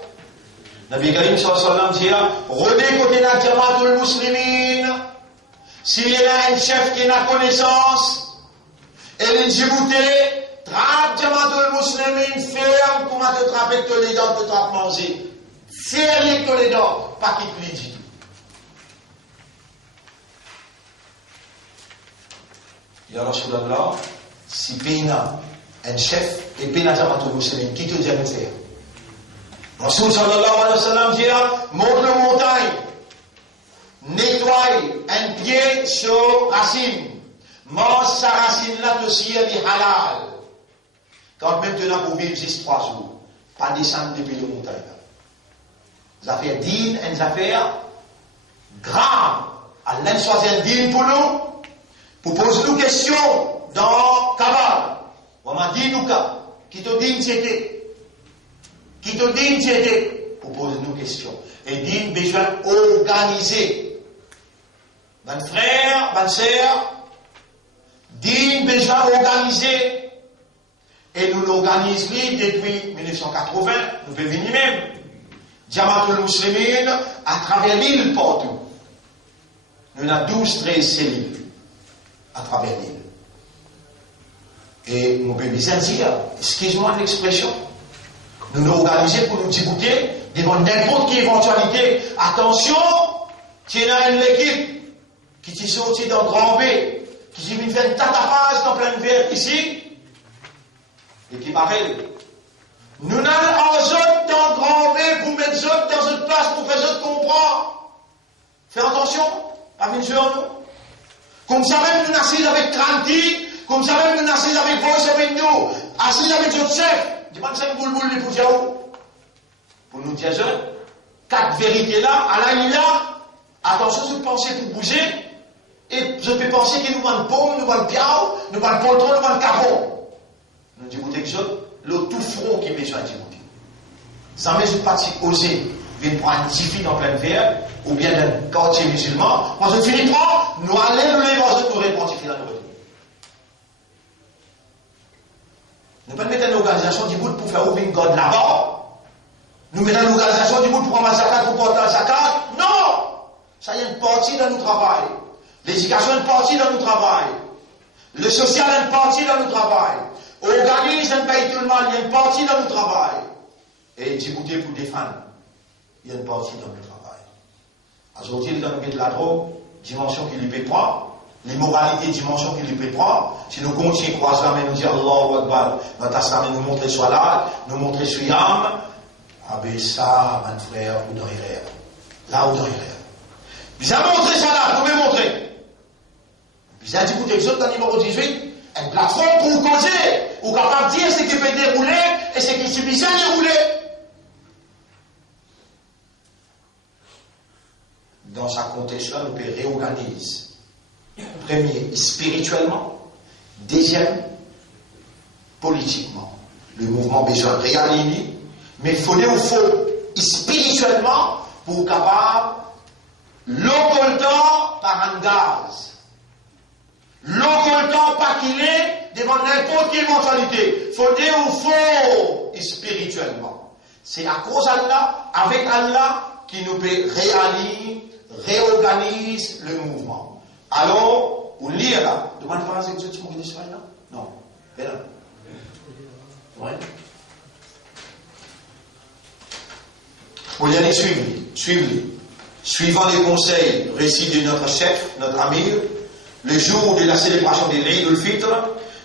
Nabi Karim sallallahu alayhi wa sallam dit, redé côté la Jamatul Muslimin, s'il y a un chef qui n'a connaissance, et il dit, trappe Jamatul Muslimin, ferme, comment te trapper que les dents, te trappe manger. Serre-les que les dents, pas qu'il te dit. Ya Rasulallah, si Pena, un chef, et Pena Jamatul Muslimin, qui te dit à nous faire? Rasul sallallahu alayhi wa sallam dit, monte la montagne, nettoie un pied sur racine, mange sa racine là aussi, elle est halal. Quand même tu n'as pas vivre juste 3 jours, pas descendre depuis les montagnes. Les affaires dignes, une affaire grave. Allah choisit un digne pour nous, pour poser nous questions dans Kabbalah. On m'a dit nous qui te dit c'était. Qui te dit c'était pour poser nos questions. Et dit besoin organiser. Mon frère, ma soeur, dit besoin organiser. Et nous l'organisons depuis 1980, nous pouvons venir même. Jamatul Muslimin à travers l'île partout. Nous avons 12-13 cellules à travers l'île. Et nous pouvons dire, excusez-moi l'expression, nous nous organisons pour nous débouter devant n'importe quelle éventualité. Attention, tu as une équipe qui t'est sortie dans Grand B, qui t'est fait une tatafase dans plein de verre ici, et qui m'appelle. Nous n'allons en autres dans Grand B pour mettre autres dans une place pour faire autres comprendre. Fais attention, pas venir sur nous. Comme ça même nous assis avec Tranti, comme ça même nous assis avec Voice avec nous, assis avec notre chef. Dis-moi que c'est un boule-boule pour dire où? Pour nous dire, 4 vérités là, à la là, attention, je pensais pour bouger, et je peux penser qu'il nous manque pomme, nous manque piao, nous manque poltron, nous manque cavon. Nous Djibouti que le tout front qui est besoin de Djibouti. Ça met une partie osée, vient prendre une petite fille dans plein verre, ou bien dans un quartier musulman. Quand on finit par, nous allons nous lever, nous répondre dans notre vie. Nous ne mettons une organisation Djibouti pour faire ouvrir une garde là-bas. Nous mettons une organisation Djibouti pour ramasser zakat, pour porter la zakat. Non! Ça y est une partie dans notre travail. L'éducation est une partie dans notre travail. Le social est une partie dans notre travail. Organise un pays tout le monde, il y a une partie dans notre travail. Et Djibouti pour défendre, il y a une partie dans notre travail. Aujourd'hui, dans le de la drogue, dimension qui lui peut prendre, l'immoralité, dimension qui lui peut prendre. Si nous continuons à croiser la main, nous dire Allahu Akbar, notre aslam, nous montrer soit là, nous montrer soit yam, ah ben ça, mon frère, ou derrière. Là ou derrière. Vous avez montré ça là, vous pouvez montrer. Vous avez dit, écoutez, vous êtes dans le numéro 18, une plateforme pour vous causer, ou capable de dire ce qui peut dérouler et ce qui subit ça dérouler. Dans ce contexte-là, nous pouvons réorganiser. Premier, spirituellement. Deuxième, politiquement. Le mouvement besoin de réaligner, mais il faut spirituellement pour capable l'occultant par un gaz. L'occultant pas qu'il est devant n'importe quelle mentalité. Il faut dire ou faux spirituellement. C'est à cause d'Allah, avec Allah, qui nous peut réaligner, réorganise le mouvement. Alors, on lit là. Demande pas exactement ce que c'est là? Non. Ben non. Ouais. Pour y aller, suivez-les. Suivant les conseils récits de notre chef, notre amir, le jour de la célébration de l'Eid al-Fitr,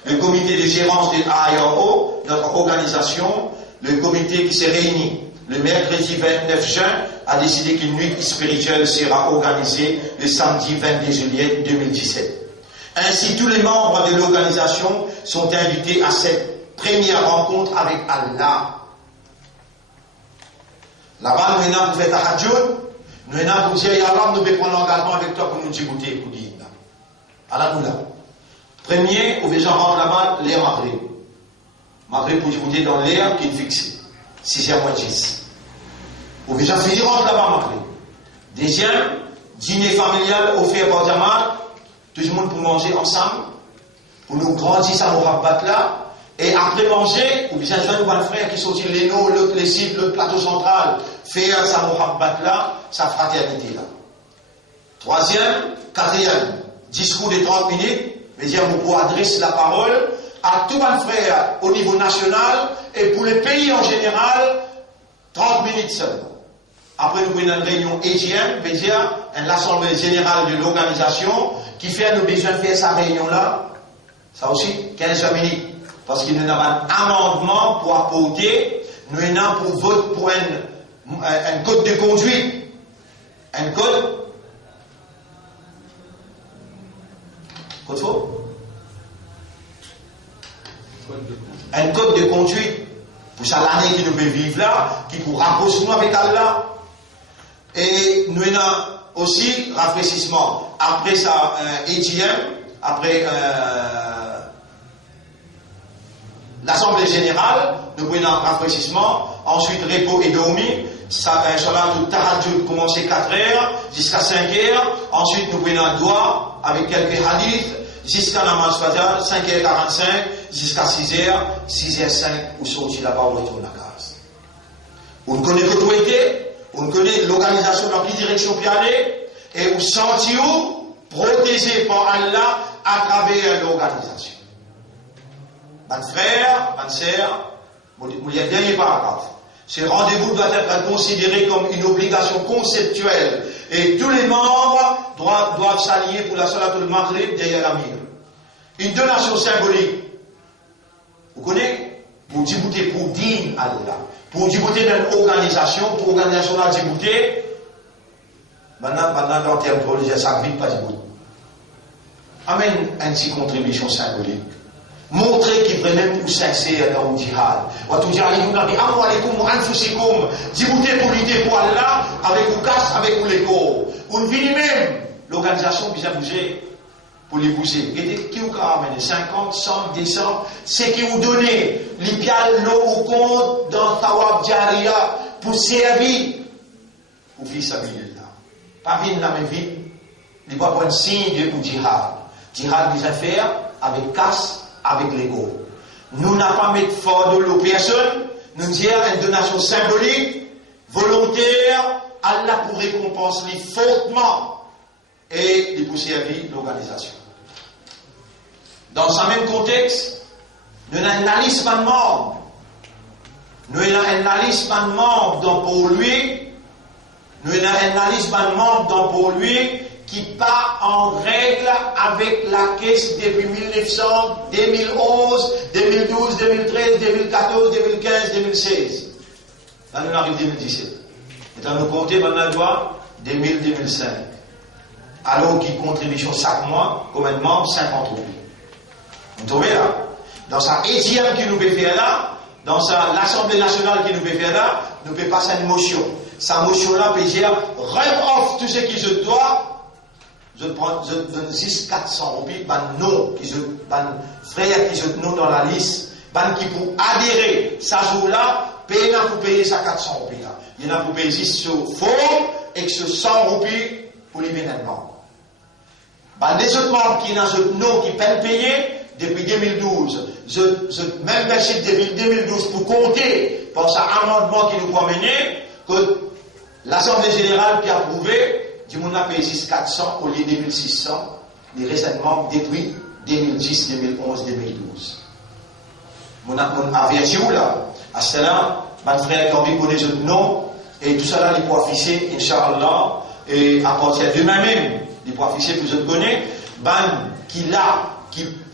le comité de gérance de l'AIRO, notre organisation, le comité qui s'est réuni le mercredi 29 juin, a décidé qu'une nuit spirituelle sera organisée le samedi 22 juillet 2017. Ainsi, tous les membres de l'organisation sont invités à cette première rencontre avec Allah. Là-bas, nous venons pour faire tahajjud, nous venons pour dire, Allah, nous devons prendre l'engagement avec toi pour nous Djibouti, pour dire. Allah nous l'a. Premier, au gens rentrent là-bas, l'air Maghreb. Maghreb pour Djibouti dans l'air qui est fixé. 6h-10. Au gens finir rentrent là-bas, Maghreb. Deuxième, dîner familial offert par Jamal. Tout le monde pour manger ensemble. Pour nous grandir ça, nous rabattre là. Et après manger, ou bien joindre un frère qui sortit les noms, l'autre les cibles, le plateau central, faire sa mohabbat là, sa fraternité là. Troisième, quatrième, discours de 30 minutes, mais dire vous adresse la parole à tout un frère au niveau national et pour les pays en général, 30 minutes seulement. Après, nous prenons une réunion EGM, veut dire une assemblée générale de l'organisation qui fait nous besoin de faire sa réunion là, ça aussi, 15 minutes. Parce qu'il nous a un amendement pour apporter, nous avons pour vote pour un code de conduite. Un code. Code faux? Un code de conduite. Pour ça, l'année qui nous peut vivre là, qui pour rapprocher nous avec Allah. Et nous avons aussi rafraîchissement. Après ça, EGM, après. L'Assemblée générale, nous prenons un rafraîchissement, ensuite repos et dormir, Salat de Tahajjud commencer 4 heures jusqu'à 5 heures, ensuite nous prenons un doigt avec quelques hadiths, jusqu'à Namaz Fajr, 5h45, jusqu'à 6h, 6h05, où sortir là-bas, on retourne à la case. On connaît l'autorité, on connaît l'organisation dans quelle direction puis aller, et on sentit où, protégé par Allah à travers l'organisation. Mon frère, ma sœur, il y a un dernier paragraphe. Ce rendez-vous doit être considéré comme une obligation conceptuelle et tous les membres doivent s'allier pour la Salatul Maghrib derrière l'Amir. Une donation symbolique. Vous connaissez? Pour Djibouti, pour Din Allah. Pour Djibouti dans une organisation, pour l'organisation de Djibouti, maintenant dans le terme religieux, ça ne vit pas Djibouti. Amène une petite contribution symbolique. Montrer qu'il est même pour sincère dans le djihad. Djibouti pour lutter pour Allah, avec vous casse, avec vous les corps. Vous ne venez même, l'organisation qui a bougé. pour les pousser. Et qui vous a ramené 50, 100, 200, c'est qui vous donnez l'hypial l'eau au compte dans Tawab Djaria pour servir au fils Abilillah. Pas vite la même vie, il va prendre signe de djihad. Djihad des affaires avec casse, avec l'ego. Nous n'avons pas mis fort de l'eau personne, nous disons une donation symbolique, volontaire, Allah pour récompenser fortement et les pousser à vie l'organisation. Dans ce même contexte, nous avons une liste de membres. Nous avons une liste de membres dans pour lui. Nous avons une liste de membres dans pour lui qui pas en règle avec la caisse depuis 1900, 2011, 2012, 2013, 2014, 2015, 2016. Là, nous arrivons en 2017. Et dans nous compter, maintenant, la loi 2000-2005. Alors, qui contribution chaque mois, comme un membre, 50 roupies. Vous trouvez là? Dans sa étienne qui nous peut faire là, dans l'Assemblée nationale qui nous peut faire là, nous peut passer une motion. Sa motion-là peut dire, rend-off tout ce qui se doit. Je donne 600-400 roupies, non, frère qui se non dans la liste, qui pour adhérer, ça jour-là, payer pour payer ça 400 roupies là. Il y en a pour payer 6 sur forme et que ce 100 roupies pour les bénévoles. Les autres membres qui ont ce nom qui peuvent payer depuis 2012, même verset depuis 2012 pour compter pour cet amendement qui nous promenait, que l'Assemblée générale qui a approuvé, du monde a payé 400 au lieu de 2600, les récemment depuis 2010, 2011, 2012. Mon averti où là? À cela, mon frère Kambi connaît le nom, et tout ça là, il peut afficher, Inch'Allah, et à partir de même, il peut afficher que je connais, qui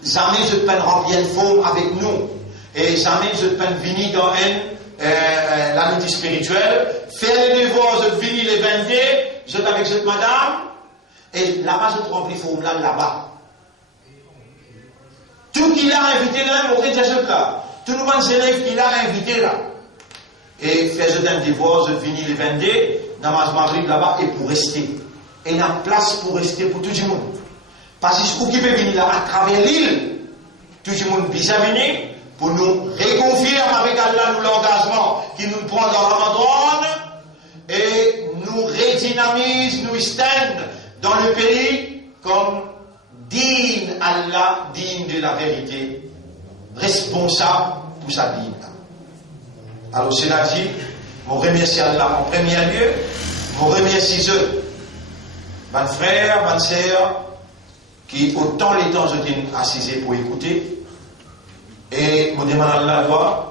jamais je peux remplir une forme avec nous, et jamais je peux venir dans la notice spirituelle, faire les devoirs, je venir les 22, je suis avec cette madame, et là-bas, je remplis forme là-bas. Tout qu'il a invité là, on déjà ce cas. Tous nos élèves qu'il a invité là. Et faire un devoir, je finis les 22, namaz maghrib là-bas, et pour rester. Et il y a place pour rester pour tout le monde. Parce que ce qui peut venir là, à travers l'île, tout le monde peut venir pour nous réconfirmer avec Allah l'engagement qui nous prend dans Ramadan et nous redynamise, nous stand dans le pays comme digne Allah, digne de la vérité, responsable pour sa digne. Alors cela dit, je remercie Allah en premier lieu, je remercie eux, mes frères, mes sœurs, qui autant les temps je tiens assisés pour écouter, et je demande à Allah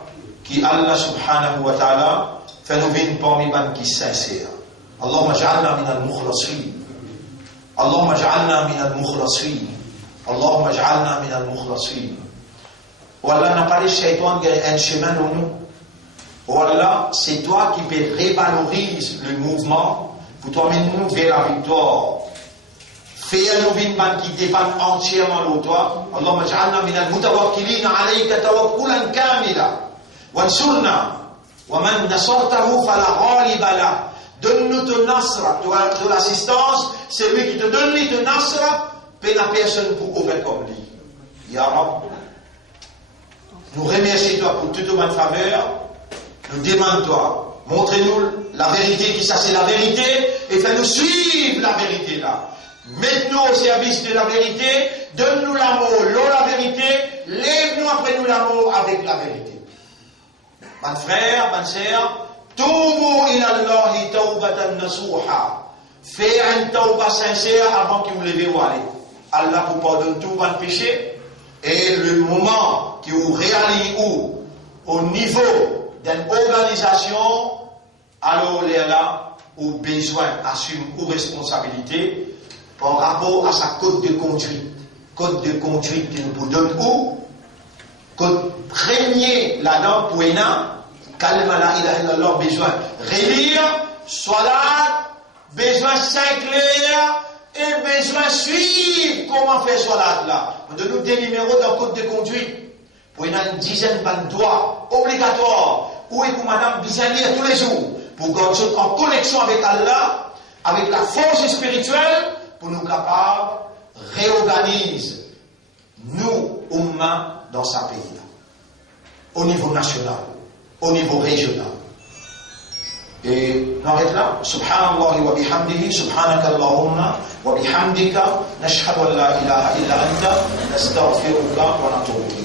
qui Allah subhanahu wa ta'ala fait nous venir parmi les qui sincères. Allahumma ja'alna min al-mukhlasin. Allahumma ja'alna min al-mukhlasin. Allahumma ja'alna min al-mukhlasin. Wallah n'a pas les shaytans qui ont un chemin dans nous. Wallah, c'est toi qui peux revaloriser le mouvement pour t'emmener nous vers la victoire. Fais-nous une qui dépend entièrement de toi. Allahumma ja'alna min al-mutawakkilina alayka tawakkulan kamila. Wansurna. Wa man nasartahu fala ghaliba la. Donne-nous ton nasra, de l'assistance. C'est lui qui te donne ton nasra, mais la personne pour ouvrir comme lui. Ya Rab, nous remercions toi pour toute bonne faveur. Nous demandons toi, montrez-nous la vérité, qui ça c'est la vérité, et fais-nous suivre la vérité là. Mets-nous au service de la vérité, donne-nous l'amour, la vérité, lève-nous après nous l'amour avec la vérité. Mes frères, mes sœurs, Toubu ila Allahi tawbatan nasuha. Fais un tawba sincère avant que vous levez ou allez. Allah vous pardonne tout votre péché. Et le moment que vous réalisez au niveau d'une organisation, alors là, au besoin assume ou responsabilité par rapport à sa code de conduite. Code de conduite qui nous donne où? Code premier là-dedans pour Kalma la ilaha illallah, besoin relire, salat, besoin s'inclure et besoin suivre comment faire salat là. On donne nous des numéros dans le code de conduite pour une dizaine de droits obligatoires. Où est que madame besoin lire tous les jours pour qu'on soit en connexion avec Allah, avec la force spirituelle pour nous capables réorganise nous, Oumma, dans sa pays là, au niveau national, au niveau régional. Et on arrête là. Subhanallah wa bihamdihi, subhanaka Allahumma wa bihamdika, nashhadu an la ilaha illa anta, nastaghfiruka wa natubu.